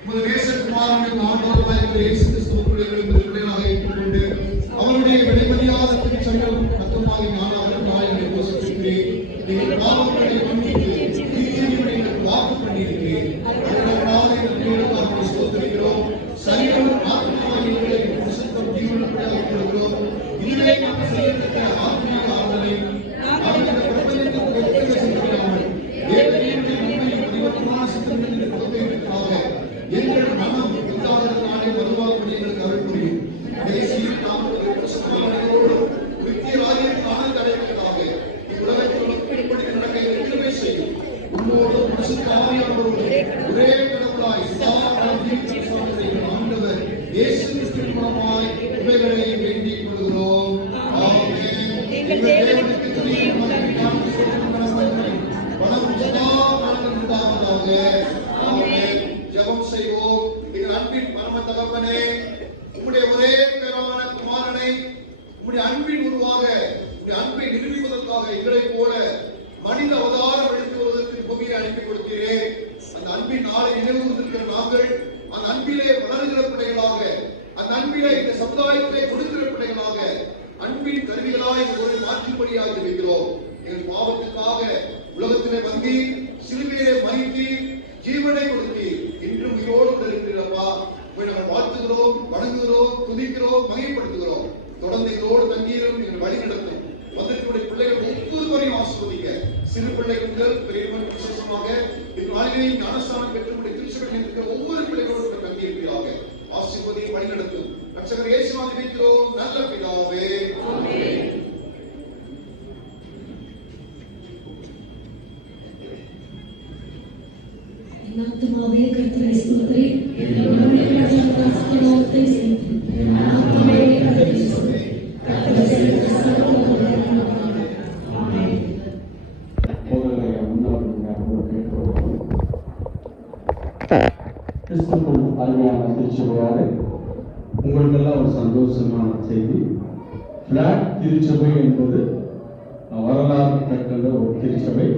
உமது நேசகுமாரனின் ஆண்டவராகிய இயேசு கிறிஸ்துவுக்குள்ளே பிள்ளைகளாக ஏற்றுக்கொண்டு அவருடைய வெளிமதியாத திருச்செயல் தத்துவமாகி ஞானாவரத்தாய் என்னை போஷித்திருக்கிறேன். நீங்கள் பாவங்களை மன்னித்து நீதியை எனக்கு வாக்கு பண்ணியிருக்கிறேன். அதற்காக எங்களுக்காக ஸ்தோத்திரிக்கிறோம். சரீரம் ஆத்மாவை எங்களை பரிசுத்தம் ஜீவனுக்குள்ளாக கொள்கிறோம். இதுவே நாம் செய்யத்தக்க ஆத்மீக ஆவலை எங்கள் மனம் நாளை வருவாக்குடி எங்களுக்கு அருள் புரியும். தேசிய தடைகளுக்காக உலகத்தில் நடக்க கிருபை செய்யும். உன்னோடு ஒரே கடவுளாய் ஆண்டவர் இயேசு கிறிஸ்துவின் மூலமாய் இவைகளை வேண்டிக் கொள்கிறோம். ஆமென். தகப்பனே, உம்முடைய ஒரே பேரான குமாரனை உம்முடைய அன்பின் உருவாக, உம்முடைய அன்பை நிரூபிப்பதற்காக எங்களைப் போல மனித அவதாரம் எடுத்து வருவதற்கு பூமியை அனுப்பி கொடுத்தீரே. அந்த அன்பின் நாளை நினைவு கூர்ந்திருக்கிற நாங்கள் அந்த அன்பிலே வளர்கிற பிள்ளைகளாக, அந்த அன்பிலே இந்த சமுதாயத்திலே கொடுக்கிற பிள்ளைகளாக, அன்பின் கருவிகளாய் ஒரு மாற்றும்படியாக இருக்கிறோம். எங்கள் பாவத்துக்காக உலகத்திலே வந்து சிலுவையிலே மறித்து ஜீவனை கொடுத்து இன்று உயிரோடு இருக்கிறப்பா, நாங்கள் வாழ்த்துகிறோம், வணங்குகிறோம், துதிக்கிறோம், மகிமைப்படுத்துகிறோம். தொடர்ந்து இதோடு தங்கீரும் எங்கள் வழி நடத்தும். வந்திருக்கிற பிள்ளைகள் ஒவ்வொருவரையும் ஆசிர்வதிக்க, சிறு பிள்ளைகள் முதல் பெரியவர்கள் விசேஷமாக இந்நாளிலே ஞானஸ்தானம் பெற்றுள்ள திருச்சபையில் இருக்கிற ஒவ்வொரு பிள்ளைகளோடு தங்கி இருக்கிறாங்க. ஆசீர்வதியை வழி நடத்தும். ரட்சகர் இயேசுவால் வைக்கிறோம் நல்ல பிதாவே. ஆத்துமாவே கர்த்தரை ஸ்தோத்திரி, என்னுடைய கர்த்தரை நாமத்தை ஸ்தோத்திரி. ஆத்துமாவே கர்த்தரை ஸ்தோத்திரி. கர்த்தர் செய்த சகல உபகாரங்களுக்காக. ஆமென். கிறிஸ்துவுக்குள் அருமையான திருச்சபையாரு, உங்களுக்கெல்லாம் ஒரு சந்தோஷமான செய்தி. பிளாட் திருச்சபை என்பது வரலாறு தக்கந்த ஒரு திருச்சபை.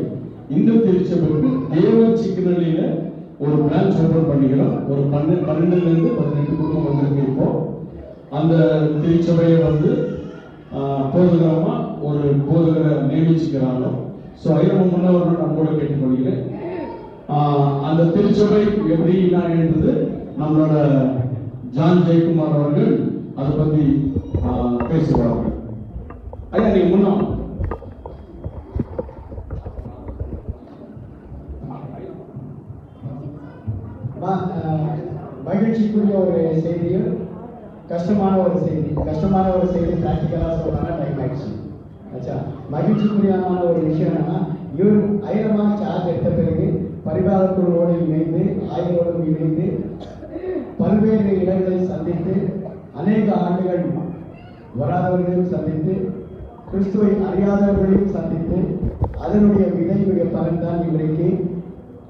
இந்த திருச்சபைக்கு தேவ சிக்கனலில ஒரு பிரான்ச் ஓபன் பண்ணிக்கிறோம். ஒரு 12 குடும்பம் வந்திருக்கு. இப்போ அந்த திருச்சபையை போதுகிறமா ஒரு போதுகிற நியமிச்சுக்கிறாங்க. ஸோ ஐயம் முன்னவர்கள் நம்மளோட கேட்டுக்கொள்கிறேன். அந்த திருச்சபை எப்படின்னா என்றது நம்மளோட ஜான் ஜெயக்குமார் அவர்கள் அதை பத்தி பேசுவார்கள். ஐயா நீங்க முன்னா மகிழ்ச்சிக்குரிய ஒரு செய்தியும் கஷ்டமான ஒரு செய்தி. பிராக்டிக்கலாக சொல்லணும்னா டைம் ஆயிடுச்சு. ஆச்சா, மகிழ்ச்சிக்குரியமான ஒரு விஷயம் என்னன்னா, இவர் ஆயிரமாக சார்ஜ் எடுத்த பிறகு பரிவார குழுவோடு இணைந்து, ஆய்வோடு இணைந்து பல்வேறு இடங்களை சந்தித்து, அநேக ஆண்டுகள் வராதவர்களையும் சந்தித்து, கிறிஸ்துவை அறியாதவர்களையும் சந்தித்து, அதனுடைய விதையுடைய பலன் தான் இன்றைக்கு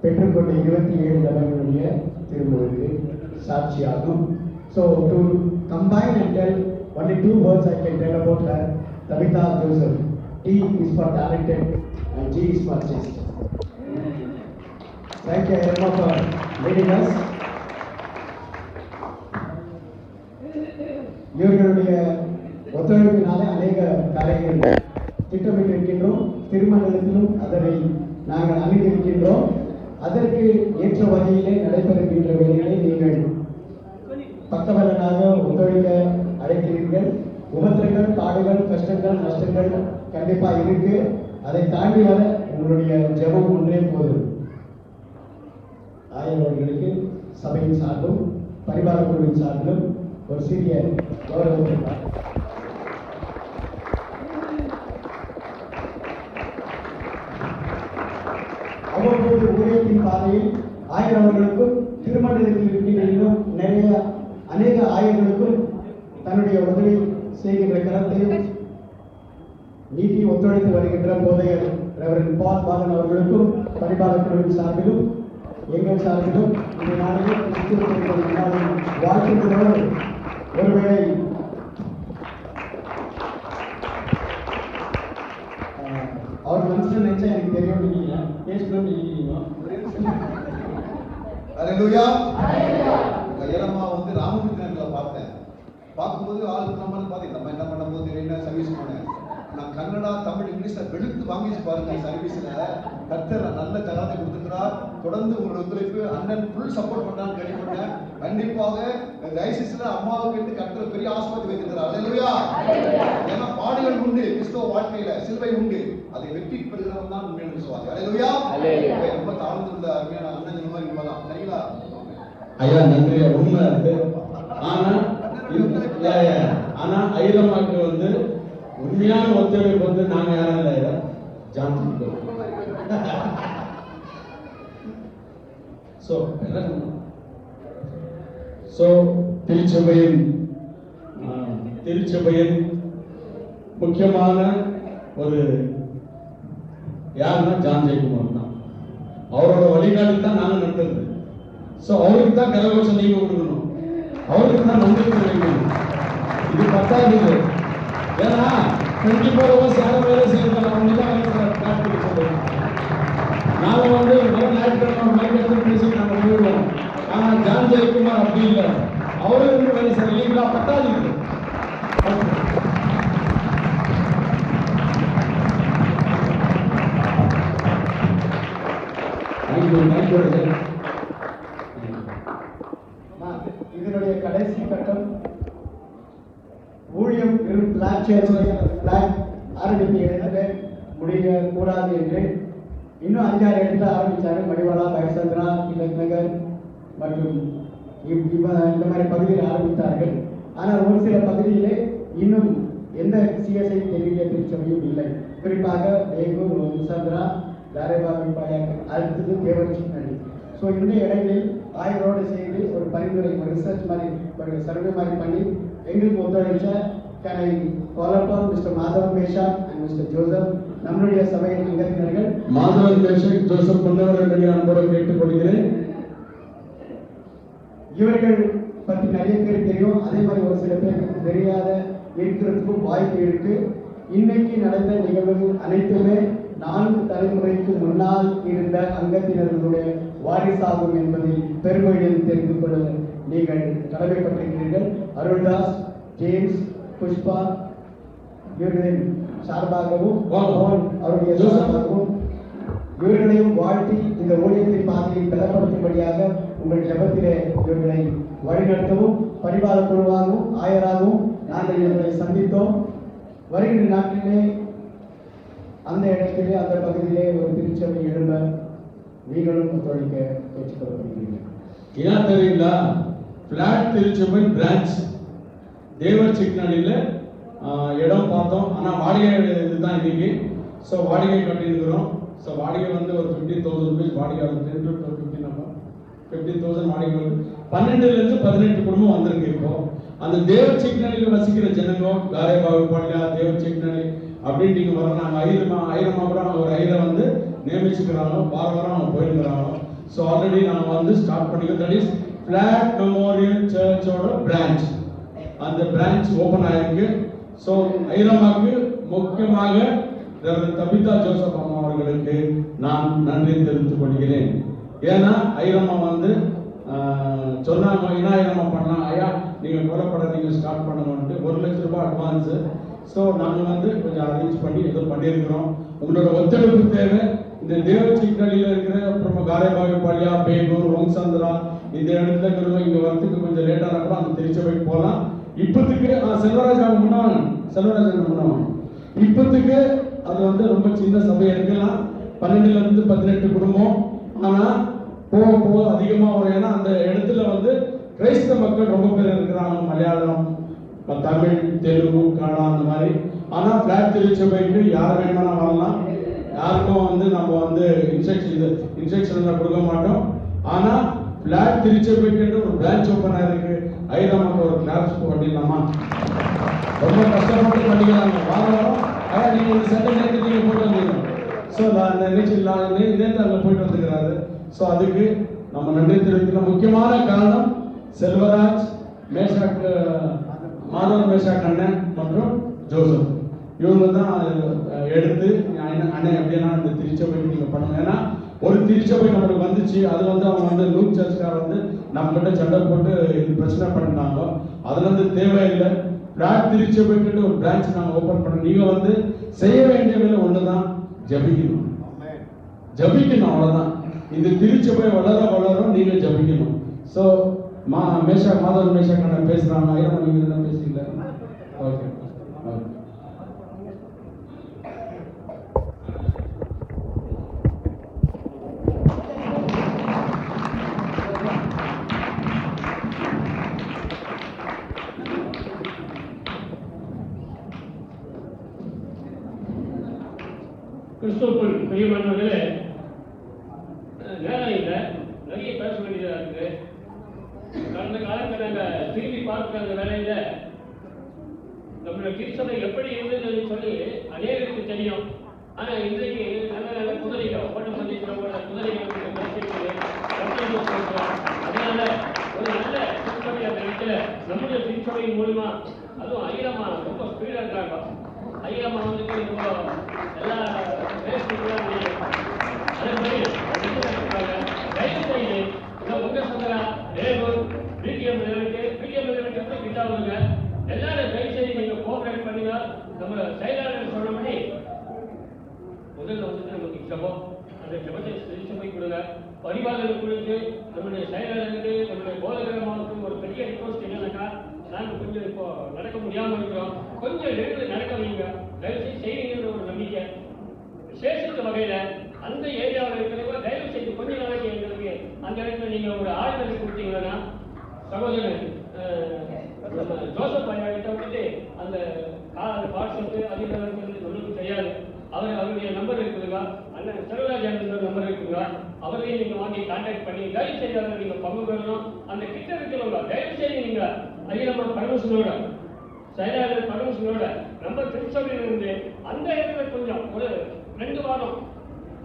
பெற்றுக்கொண்ட 27 நபர்களுடைய திருமுழுக்கு சாட்சியாகும். So to combine and tell only 2 words I can tell about her, Tabitha Joseph. T is for talented and G is for chaste. Thank you Emma for leading us. இவர்களுடைய ஒத்துழைப்பினாலே அநேக காரியங்கள் திட்டமிட்டிருக்கின்றோம். திருமணத்திலும் அதனை நாங்கள் அணுகியிருக்கின்றோம். அதற்கு ஏற்ற வகையிலே நடைபெறுகின்ற வேலைகளை நீங்கள் பக்கபலனாக ஒத்துழைக்க அழைக்கிறீர்கள். உபத்திரங்கள், பாடுகள், கஷ்டங்கள், நஷ்டங்கள் கண்டிப்பா இருக்கு. அதை தாண்டி வர உங்களுடைய ஜெபம் ஒன்றே போதும். ஆயவர்களுக்கு சபையின் சார்பும் பரிவார குழுவின் சார்பிலும் ஒரு சிறிய கௌரவத்தை அவ்வப்போது ஊழியத்தின் பாதையில் ஆயரவர்களுக்கும் திருமணத்தில் இருக்கின்ற நிறைய அநேக ஆயர்களுக்கும் தன்னுடைய உதவி செய்கின்ற கரத்தையும் நீட்டி ஒத்துழைத்து வருகின்ற போதையர் ரெவரண்ட் பால் பாலன் அவர்களுக்கும் பரிபாலக் குழுவின் சார்பிலும் எங்கள் சார்பிலும் இந்த நாளில் வாழ்த்துக்களோடு ஒருவேளை அவர் மனசுல நினைச்சா எனக்கு தெரியும். நீங்க பேசணும்னு அல்லேலூயா. ஏலம்மா ராமகிருஷ்ணன்ல பார்த்தேன். பார்க்கும்போது ஆளுக்கு நம்ம நம்ம என்ன பண்ண போது என்ன சர்வீஸ் பண்ணேன். நான் கன்னடா, தமிழ், இங்கிலீஷ்ல வெளுத்து வாங்கிச்சு பாருங்க. சர்வீஸ்ல கர்த்தர் நல்ல தரத்தை கொடுத்துக்கிறார். தொடர்ந்து உங்களோட ஒத்துழைப்பு அண்ணன் ஃபுல் சப்போர்ட் பண்ணான்னு கேள்விப்பட்டேன். கண்டிப்பாக டைசிஸ்ல அம்மாவுக்கு கர்த்தர் பெரிய ஆசீர்வாதம் வைத்திருக்கிறார். அல்லேலூயா. ஏன்னா பாடுகள் உண்டு, கிறிஸ்தவ வாழ்க்கையில சிலுவை உண்டு. அதை வெற்றி பெறுகிறவன் தான் உண்மையான விசுவாசி. அல்லேலூயா. ரொம்ப தாழ்ந்துள்ள அருமையான அண்ணன் இந்த மாதிரி உண்மைதான். சரிங்களா ஐயா? நன்றி. உண்மை இருக்கு. ஆனா ஐரமாக்கு உண்மையான ஒத்துழைப்பு நாங்க யாரும் இல்லை. திருச்சபையின் முக்கியமான ஒரு யாருன்னா ஜான் ஜெயக்குமார் தான். அவரோட வழிகாட்டு தான் நாங்க நடத்துறது. அவருக்கு தான் கரகோஷம் நீங்க கொடுக்கணும். அவருக்கு தான் நன்றி தெரிவிக்கணும். இது பத்தாது. ஏன்னா 24 hours யாரும் வேலை செய்யறது அவங்க தான் வேலை சொல்லுவோம். நாங்கள் வந்து ஒரு ஞாயிற்றுக்கிழமை மைக்கத்தில் பேசி நாங்கள் போயிடுவோம். ஆனால் ஜான் ஜெயக்குமார் அப்படி இல்லை, அவரும் இருந்து வேலை செய்ய இல்லைங்களா? பத்தாது. இதனுடைய கடைசி கட்டம் ஊழியம் வெறும் பிளான் சேர்த்துடைய பிளான் ஆரம்பித்த இடத்துல முடிய கூடாது என்று இன்னும் 5-6 இடத்துல ஆரம்பித்தாங்க. மணிவாலா, பயசந்திரா, திலக் நகர் மற்றும் இந்த மாதிரி பகுதியில் ஆரம்பித்தார்கள். ஆனால் ஒரு சில பகுதியிலே இன்னும் எந்த சிஎஸ்ஐ தெரிய திருச்சபையும் இல்லை. குறிப்பாக வேகூர், முசந்திரா, தாரேபாவி, அடுத்தது தேவச்சிக்கணி. ஸோ இந்த இடங்களில் ஆய்வோடு செய்து ஒரு பரிந்துரை, ஒரு ரிசர்ச் மாதிரி, ஒரு சர்வே மாதிரி பண்ணி எங்களுக்கு ஒத்துழைச்ச can I call upon mister Madhavan Mesha and mister Joseph, நம்மளுடைய சபையின் அங்கத்தினர்கள். மாதவன் மேஷா, ஜோசப் பொன்னவர்கள் அன்போடு கேட்டுக்கொள்கிறேன். இவர்கள் பற்றி நிறைய பேர் தெரியும், அதே மாதிரி ஒரு சில பேருக்கு தெரியாத இருக்கிறதுக்கும் வாய்ப்பு இருக்கு. இன்னைக்கு நடந்த நிகழ்வுகள் அனைத்துமே 4 தலைமுறைக்கு முன்னால் இருந்த அங்கத்தினர்களுடைய வாரிசாகும் என்பதில் பெருமையுடன் தெரிந்து கொள்ள நீங்கள் கடமைப்பட்டிருக்கிறீர்கள். அருள்தாஸ், ஜேம்ஸ், புஷ்பா இவர்களின் சார்பாகவும் அவருடைய சார்பாகவும் இவர்களையும் வாழ்த்தி இந்த ஊழியத்தின் பாதையை பலப்படுத்தும்படியாக உங்கள் ஜபத்திலே இவர்களை வழிநடத்தவும் பரிபால குழுவாகவும் ஆயராகவும் நாங்கள் இவர்களை சந்தித்தோம். வருகின்ற நாட்டிலே அந்த இடத்திலே அந்த பகுதியிலே ஒரு திருச்சபை எழும்ப நீங்களும் ஒத்துழைக்க கேட்டுக்கொள்ளப்படுகிறீர்கள். ஏன் தெரியுங்களா? பிளாட் திருச்சபை பிரான்ச் தேவர் சிக்னலில் இடம் பார்த்தோம். ஆனால் வாடகை இதுதான் இன்னைக்கு. ஸோ வாடகை கட்டியிருக்கிறோம். ஸோ வாடகை வந்து ஒரு 50,000 rupees வாடகை வந்து 10 to 15 நம்ம 50,000 வாடகை வந்து 12லேருந்து 18 குடும்பம் வந்திருக்கு. இப்போ அந்த தேவர் சிக்னலில் வசிக்கிற ஜனங்க காரைபாவு பாண்டியா தேவர் சிக்னலி அப்படின்னு நீங்கள் வர நாங்கள் ஐரமா கூட நாங்கள் ஒரு ஐரை வந்து நியமிச்சுக்கிறாங்க. வாரம் அவங்க போயிருக்கிறாங்க. ஸோ ஆல்ரெடி நாங்கள் வந்து ஸ்டார்ட் பண்ணிக்கிறோம். தட் இஸ் பிளாட் மெமோரியல் சர்ச்சோட பிரான்ச். அந்த பிரான்ச் ஓப்பன் ஆயிருக்கு. ஸோ ஐரமாவுக்கு முக்கியமாக தபிதா ஜோசப் அம்மா அவர்களுக்கு நான் நன்றி தெரிவித்துக் கொள்கிறேன். ஏன்னா ஐரம்மா வந்து சொன்னாங்க, என்ன ஐரம்மா பண்ணலாம், ஐயா நீங்கள் கொலைப்பட நீங்கள் ஸ்டார்ட் பண்ணுங்கன்ட்டு 1 லட்ச ரூபாய் அட்வான்ஸு. ஸோ நாங்கள் வந்து கொஞ்சம் அரேஞ்ச் பண்ணி ஏதோ பண்ணியிருக்கிறோம். உங்களோட ஒத்துழைப்பு தேவை. இந்த தேவர் சிக்னலில் இருக்கிற அப்புறமா காரைபாவி பாலியா, பேகூர், வம்சந்திரா இந்த இடத்துல இருக்கிறவங்க இங்கே வரத்துக்கு கொஞ்சம் லேட்டாக கூட அந்த திருச்சபைக்கு போகலாம். இப்போத்துக்கு செல்வராஜாவுக்கு முன்னாள் இப்போத்துக்கு அது வந்து ரொம்ப சின்ன சபையாக இருக்கலாம். 12லேருந்து 18 குடும்பம். ஆனால் போக போக அதிகமாக வரும். ஏன்னா அந்த இடத்துல வந்து கிறிஸ்தவ மக்கள் ரொம்ப பேர் இருக்கிறாங்க. மலையாளம், தமிழ், தெலுங்கு, கன்னடா அந்த மாதிரி. ஆனால் பிளாட் திருச்சபைக்கு யார் வேணுமானா வரலாம். யாருக்கும் வந்து நம்ம வந்து இன்ஸ்ட்ரக்ஷன் கொடுக்க மாட்டோம். ஆனால் பிளாட் திருச்சபைக்கு ஒரு பிரான்ச் ஓப்பன் ஆயிருக்கு. ஐரமாக்கு ஒரு கிளாஸ் பண்ணிடலாமா? ரொம்ப கஷ்டப்பட்டு பண்ணிக்கிறாங்க. வாரம் ஆனால் நீங்கள் இந்த சட்ட நேரத்துக்கு நீங்கள் போட்டு வந்துடணும். ஸோ நான் நேற்று அங்கே போயிட்டு வந்துக்கிறாரு. ஸோ அதுக்கு நம்ம நன்றி தெரிவிக்கணும். முக்கியமான காரணம் செல்வராஜ், மேஷாக், மாதவன் மேஷாக் அண்ணன் மற்றும் ஜோசப் இவங்க தான் எடுத்து அண்ணன் எப்படின்னா இந்த திருச்சபைக்கு நீங்கள் பண்ணணும். ஏன்னா ஒரு திருச்சபை நம்மளுக்கு வந்துச்சு. அது வந்து அவங்க வந்து லூக் சர்ச்கார் வந்து நம்மகிட்ட சண்டை போட்டு இது பிரச்சனை பண்ணிட்டாங்க. அதுல இருந்து தேவையில்லை. பிளாட் திருச்சபைக்கு ஒரு பிரான்ச் நாங்கள் ஓப்பன் பண்ணோம். நீங்கள் வந்து செய்ய வேண்டிய வேலை ஒன்று தான், ஜபிக்கணும். அவ்வளோதான். இந்த திருச்சபை வளரும் நீங்கள் ஜபிக்கணும். ஸோ மாதவன் மேஷா கண்ண பேசுகிறாங்க. ஐயா நீங்கள் என்ன பேசுறீங்களா? ஓகே. கிறிஸ்துவுக்குள் பிரியமானவர்களே, நேரம் இல்லை, நிறைய பேச வேண்டியதாக இருக்குது. கடந்த காலத்தில் நாங்கள் திரும்பி பார்க்குற அந்த வேலையில் நம்மளுடைய திருச்சபை எப்படி இருந்ததுன்னு சொல்லி அநேகருக்கு தெரியும். ஆனால் இன்றைக்கு நல்ல நல்ல குதிரைகள் ஓட்டம் சந்திக்கிறவங்களோட குதிரைகள் அதனால ஒரு நல்ல திருச்சபை அந்த இடத்துல நம்முடைய திருச்சபையின் மூலமா அதுவும் ஐயம்மா ரொம்ப ஸ்பீடாக இருக்காங்க. ஐயம்மா வந்துட்டு ரொம்ப எல்லா பேசிக்கலாம் அதே மாதிரி தயவு செய்து உங்க சந்திரா வேலூர் பிடிஎம் நிலைமைக்கு கிட்டா வருங்க. எல்லாரும் தயவு செய்து நீங்க கோஆபரேட் பண்ணுங்க. நம்ம செயலாளர் சொன்னபடி முதல்ல வந்துட்டு நமக்கு ஜபம், அந்த ஜபத்தை திருச்சபை கொடுங்க. பரிவாளர்கள் குறித்து நம்முடைய செயலாளருக்கு நம்முடைய போதகரமாவுக்கு ஒரு பெரிய ரிக்வஸ்ட் என்னன்னாக்கா, நாங்கள் கொஞ்சம் இப்போ நடக்க முடியாமல் இருக்கிறோம், கொஞ்சம் நெருங்கி நடக்க வைங்க, தயவு செய்வீங்கன்ற ஒரு நம்பிக்கை. விசேஷத்த வகையில அந்த ஏரியாவில் இருக்கிறவங்க தயவு செய்து கொஞ்ச நாளைக்கு எங்களுக்கு அந்த இடத்துல நீங்க ஒரு ஆளுநரை கொடுத்தீங்கன்னா, சகோதரன் நம்ம ஜோசப் ஐயா கிட்ட வந்துட்டு அந்த வாட்ஸ்அப்பு அதிகாரத்தில் சொல்லுறது தெரியாது. அவருடைய நம்பர் இருக்குதுங்க, அண்ணன் செல்வராஜன் நம்பர் இருக்குங்க, அவரையும் நீங்க வாங்கி கான்டாக்ட் பண்ணி தயவு செய்து நீங்க பங்கு பெறணும். அந்த கிட்ட இருக்கிறவங்க தயவு செய்து நீங்க ஐயம்மா பரமேஸ்வரோட செயலாளர் பரமேஸ்வரோட நம்ம திருச்சபையில் இருந்து அந்த இடத்துல கொஞ்சம் ஒரு 2 வாரம்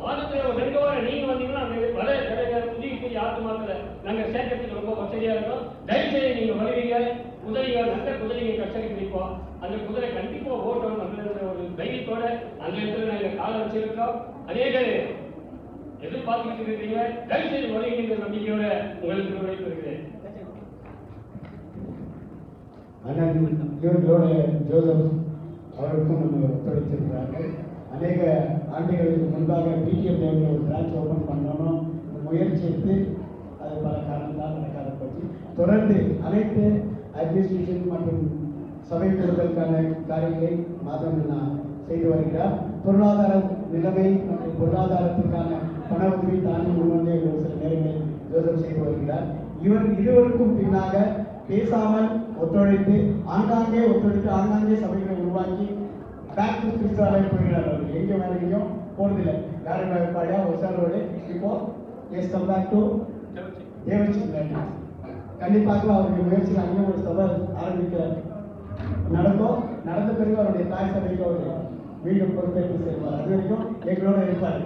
மாதத்துல ஒரு 2 வாரம் நீங்க வந்தீங்கன்னா அந்த வர கடைகள் புதிய ஆத்மாக்களை நாங்கள் சேர்க்கறதுக்கு ரொம்ப வசதியா இருக்கும். தயவு செய்து நீங்க வருவீங்க, குதிரைங்க நல்ல குதிரைங்க கச்சரி பிடிப்போம். அந்த குதிரை கண்டிப்பா ஓட்டணும் நல்ல ஒரு தைரியத்தோட அந்த இடத்துல நாங்கள் கால வச்சிருக்கோம். அநேக எதிர்பார்த்துக்கிட்டு இருக்கிறீங்க, தயவு செய்து வருவீங்க நம்பிக்கையோட உங்களுக்கு உழைத்திருக்கிறேன். அண்ணன் இவர்களோட ஜோசப் அவருக்கும் நம்ம ஒத்துழைச்சிருக்கிறார்கள். அநேக ஆண்டுகளுக்கு முன்பாக பிடிஎம் லெவலில் ஒரு பிரான்ச் ஓப்பன் பண்ணணும் முயற்சி எடுத்து அது பல காரணத்தால் நடக்காத பற்றி தொடர்ந்து அனைத்து அட்மினிஸ்ட்ரேஷன் மற்றும் சபை கூடுதலுக்கான காரியங்களை மாதம் செய்து வருகிறார். பொருளாதார நிலைமை மற்றும் பொருளாதாரத்திற்கான பண உதவி தாண்டி முன்வந்தே ஒரு சில நேரங்களில் ஜோசப் செய்து வருகிறார். இவர் இருவருக்கும் பின்னாக பேசாமல் ஒத்துழைத்து ஆங்காங்கே சபைகளை உருவாக்கி பேக் டு கிறிஸ்துவாலே போகிறார். அவர்கள் எங்கே வேலையும் போனதில்லை. யாரும் வேலைப்பாடியா ஒசாரோடு இப்போ எஸ் கம் பேக் டு தேவச்சி. கண்டிப்பாக அவருடைய முயற்சியில் அங்கே ஒரு சபை ஆரம்பிக்கிறார் நடக்கும். நடந்த பிறகு அவருடைய தாய் சபைக்கு அவர் மீண்டும் பொறுப்பேற்று செல்வார். அது வரைக்கும் எங்களோட இருப்பார்.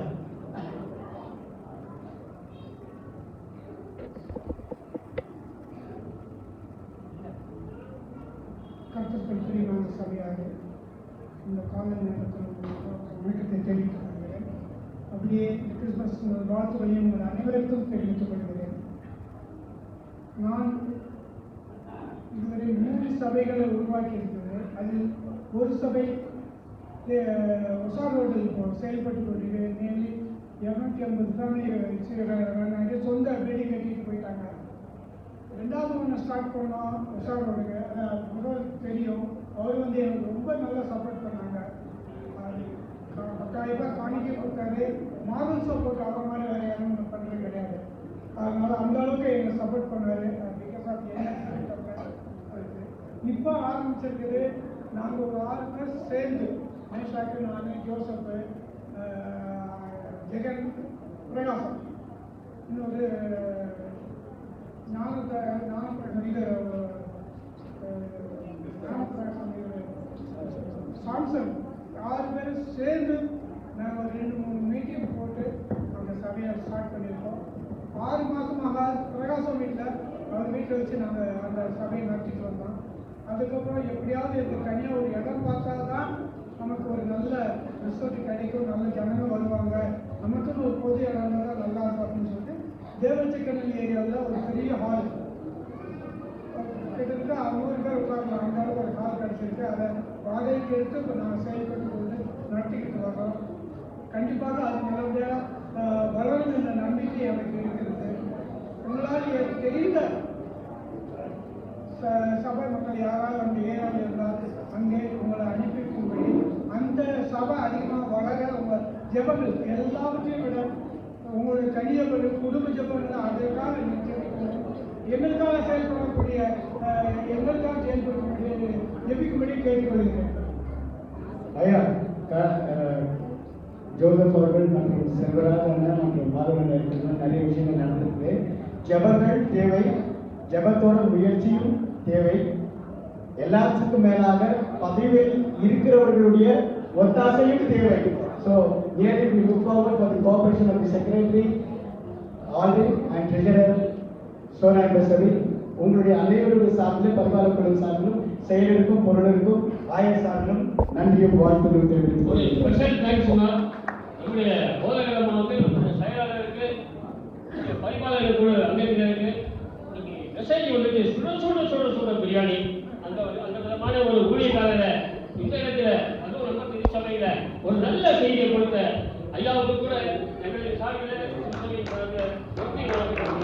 கர்த்தர்கள் பிரியமான சபையாக இந்த கால நேரத்தில் வணக்கத்தை தெரிவித்துக் கொள்கிறேன். அப்படியே கிறிஸ்துமஸ் வாழ்த்துக்களையும் உங்கள் அனைவருக்கும் தெரிவித்துக் கொள்கிறேன். நான் இதுவரை 3 சபைகளை உருவாக்கி இருக்கிறது. அதில் ஒரு சபை ஒசாரோடு இப்போ செயல்பட்டு கொள்கிறேன். நேர்லி 250 ஃபேமிலி சொந்த வீடு கட்டிட்டு போயிட்டாங்க. 2வது ஒன்று ஸ்டார்ட் பண்ணோம் ஒசாரோடுங்க. முதல் தெரியும், அவர் வந்து எனக்கு ரொம்ப நல்லா சப்போர்ட் பண்ணாங்க. 10,000 ரூபாய் காணிக்கை கொடுத்தாரு. மாதம் சப்போர்ட் ஆகிற மாதிரி வேறு யாரும் பண்ணுறது கிடையாது. அதனால் அந்த அளவுக்கு எங்களை சப்போர்ட் பண்ணார். பிகாஸ் ஆஃப் இப்போ ஆரம்பிச்சிருக்குது. நாங்கள் ஒரு 6 பேர் சேர்ந்து மனுஷாக்கு, நான், ஜோசப்பு, ஜெகன், பிரகாசம், இன்னொரு சாம்சன் 6 பேர் சேர்ந்து நாங்கள் ஒரு 2-3 மீட்டிங் போட்டு அந்த சபையை ஸ்டார்ட் பண்ணியிருக்கோம். 6 மாதமாக பிரகாசம் வீட்டில் அவர் வீட்டில் வச்சு நாங்கள் அந்த சபையை நடத்திட்டு வந்தோம். அதுக்கப்புறம் எப்படியாவது இதுக்கு தனியாக ஒரு இடம் பார்த்தா தான் நமக்கு ஒரு நல்ல ரிசல்ட் கிடைக்கும், நல்ல ஜனங்க வருவாங்க, நமக்குன்னு ஒரு பொது இடம் தான் நல்லா இருக்கும் அப்படின்னு சொல்லிட்டு தேவச்சிக்கனல் ஏரியாவில் ஒரு பெரிய ஹால் கிட்டத்தட்ட 600 பேர் உட்காரலாம். அந்த அளவுக்கு ஒரு ஹால் கிடச்சிருக்கு. அதை வாடகைக்கு எடுத்து இப்போ நாங்கள் செயல்பட்டு கொண்டு நடத்திக்கிட்டு வரோம். கண்டிப்பாக அது நல்லபடியாக வளரும் என்ற நம்பிக்கை எனக்கு இருக்கிறது. உங்களால் தெரிந்த சபை மக்கள் யாராவது அந்த ஏரியாவில் இருந்தால் அங்கே உங்களை அனுப்பிக்கும்படி அந்த சபை அதிகமாக வளர உங்கள் ஜெபங்கள் எல்லாவற்றையும் விட உங்களுடைய தனியபடி குடும்ப ஜெபங்கள் அதற்காக எங்களுக்காக செயல்படக்கூடிய எங்களுக்காக செயல்படக்கூடிய ஜெபிக்கும்படி கேட்டுக்கொள்கிறேன். ஐயா ஜோசப் அவர்கள் மற்றும் செல்வராஜ் அண்ணன் மற்றும் மாதவன் நிறைய விஷயங்கள் நடந்திருக்கு. ஜெபங்கள் தேவை, ஜெபத்தோட முயற்சியும் தேவை. எல்லாத்துக்கும் மேலாக பதவியில் இருக்கிறவர்களுடைய ஒத்தாசையும் தேவை. So nearly we look forward for the cooperation of the Secretary, Alvin and Treasurer Sona Basavi உங்களுடைய அனைவருடைய சார்பிலும் பரிவார குழு சார்பிலும் செயலருக்கும் பொருளருக்கும் ஆயர் சார்பிலும் நன்றியும் வாழ்த்துக்களும் ஒரு தெரிவித்துக் ஸ்பெஷல் தேங்க்ஸ்மா நம்முடைய போதகரமாவுக்கு நம்முடைய செயலாளருக்கு பரிபாலகர் கூட அங்கேயிருக்கு. மெசேஜ் வந்துட்டு சுட பிரியாணி அந்த அந்த விதமான ஒரு ஊழியக்காரரை இந்த இடத்துல அதுவும் நம்ம திருச்சபையில ஒரு நல்ல செய்தியை கொடுத்த ஐயாவுக்கு கூட எங்களுடைய சார்பில் திருச்சபையின் சார்பில் நன்றி வணக்கம்.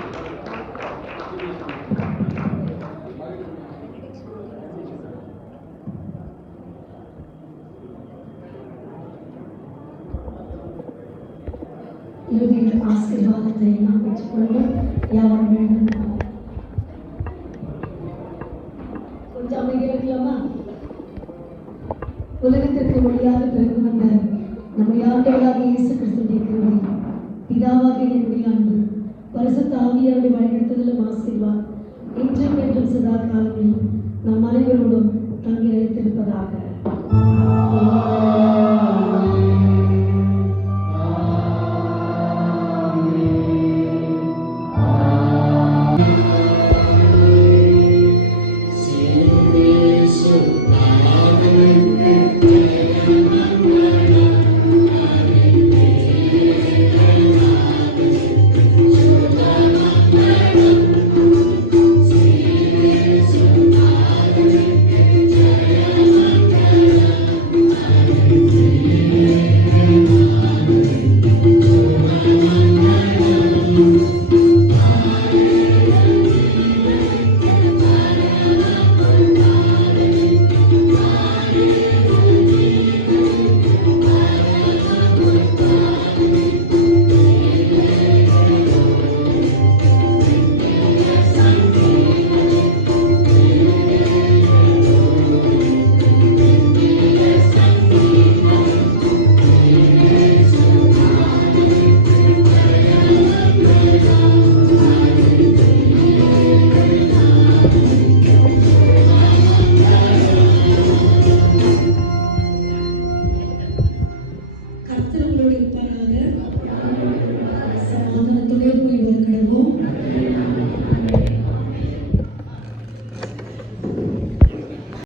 இறுதியில் ஆசீர்வாதத்தை நாம் பெற்றுக்கொள்வோம். யாவரும் எழுந்திருக்கலாம். கொஞ்சம் அமைதியாக இருக்கலாமா? உலகத்திற்கு ஒளியாக பிறகு வந்த நம்முடைய ஆண்டவராகிய இயேசு கிறிஸ்துவின் கிருபை, பிதாவாகிய என்னுடைய அன்பு, பரிசுத்த ஆவியாருடைய வழிநடத்துதலும் ஆசீர்வாதம் இன்றும் என்றும் சதா காலங்களில் நம் அனைவரோடும்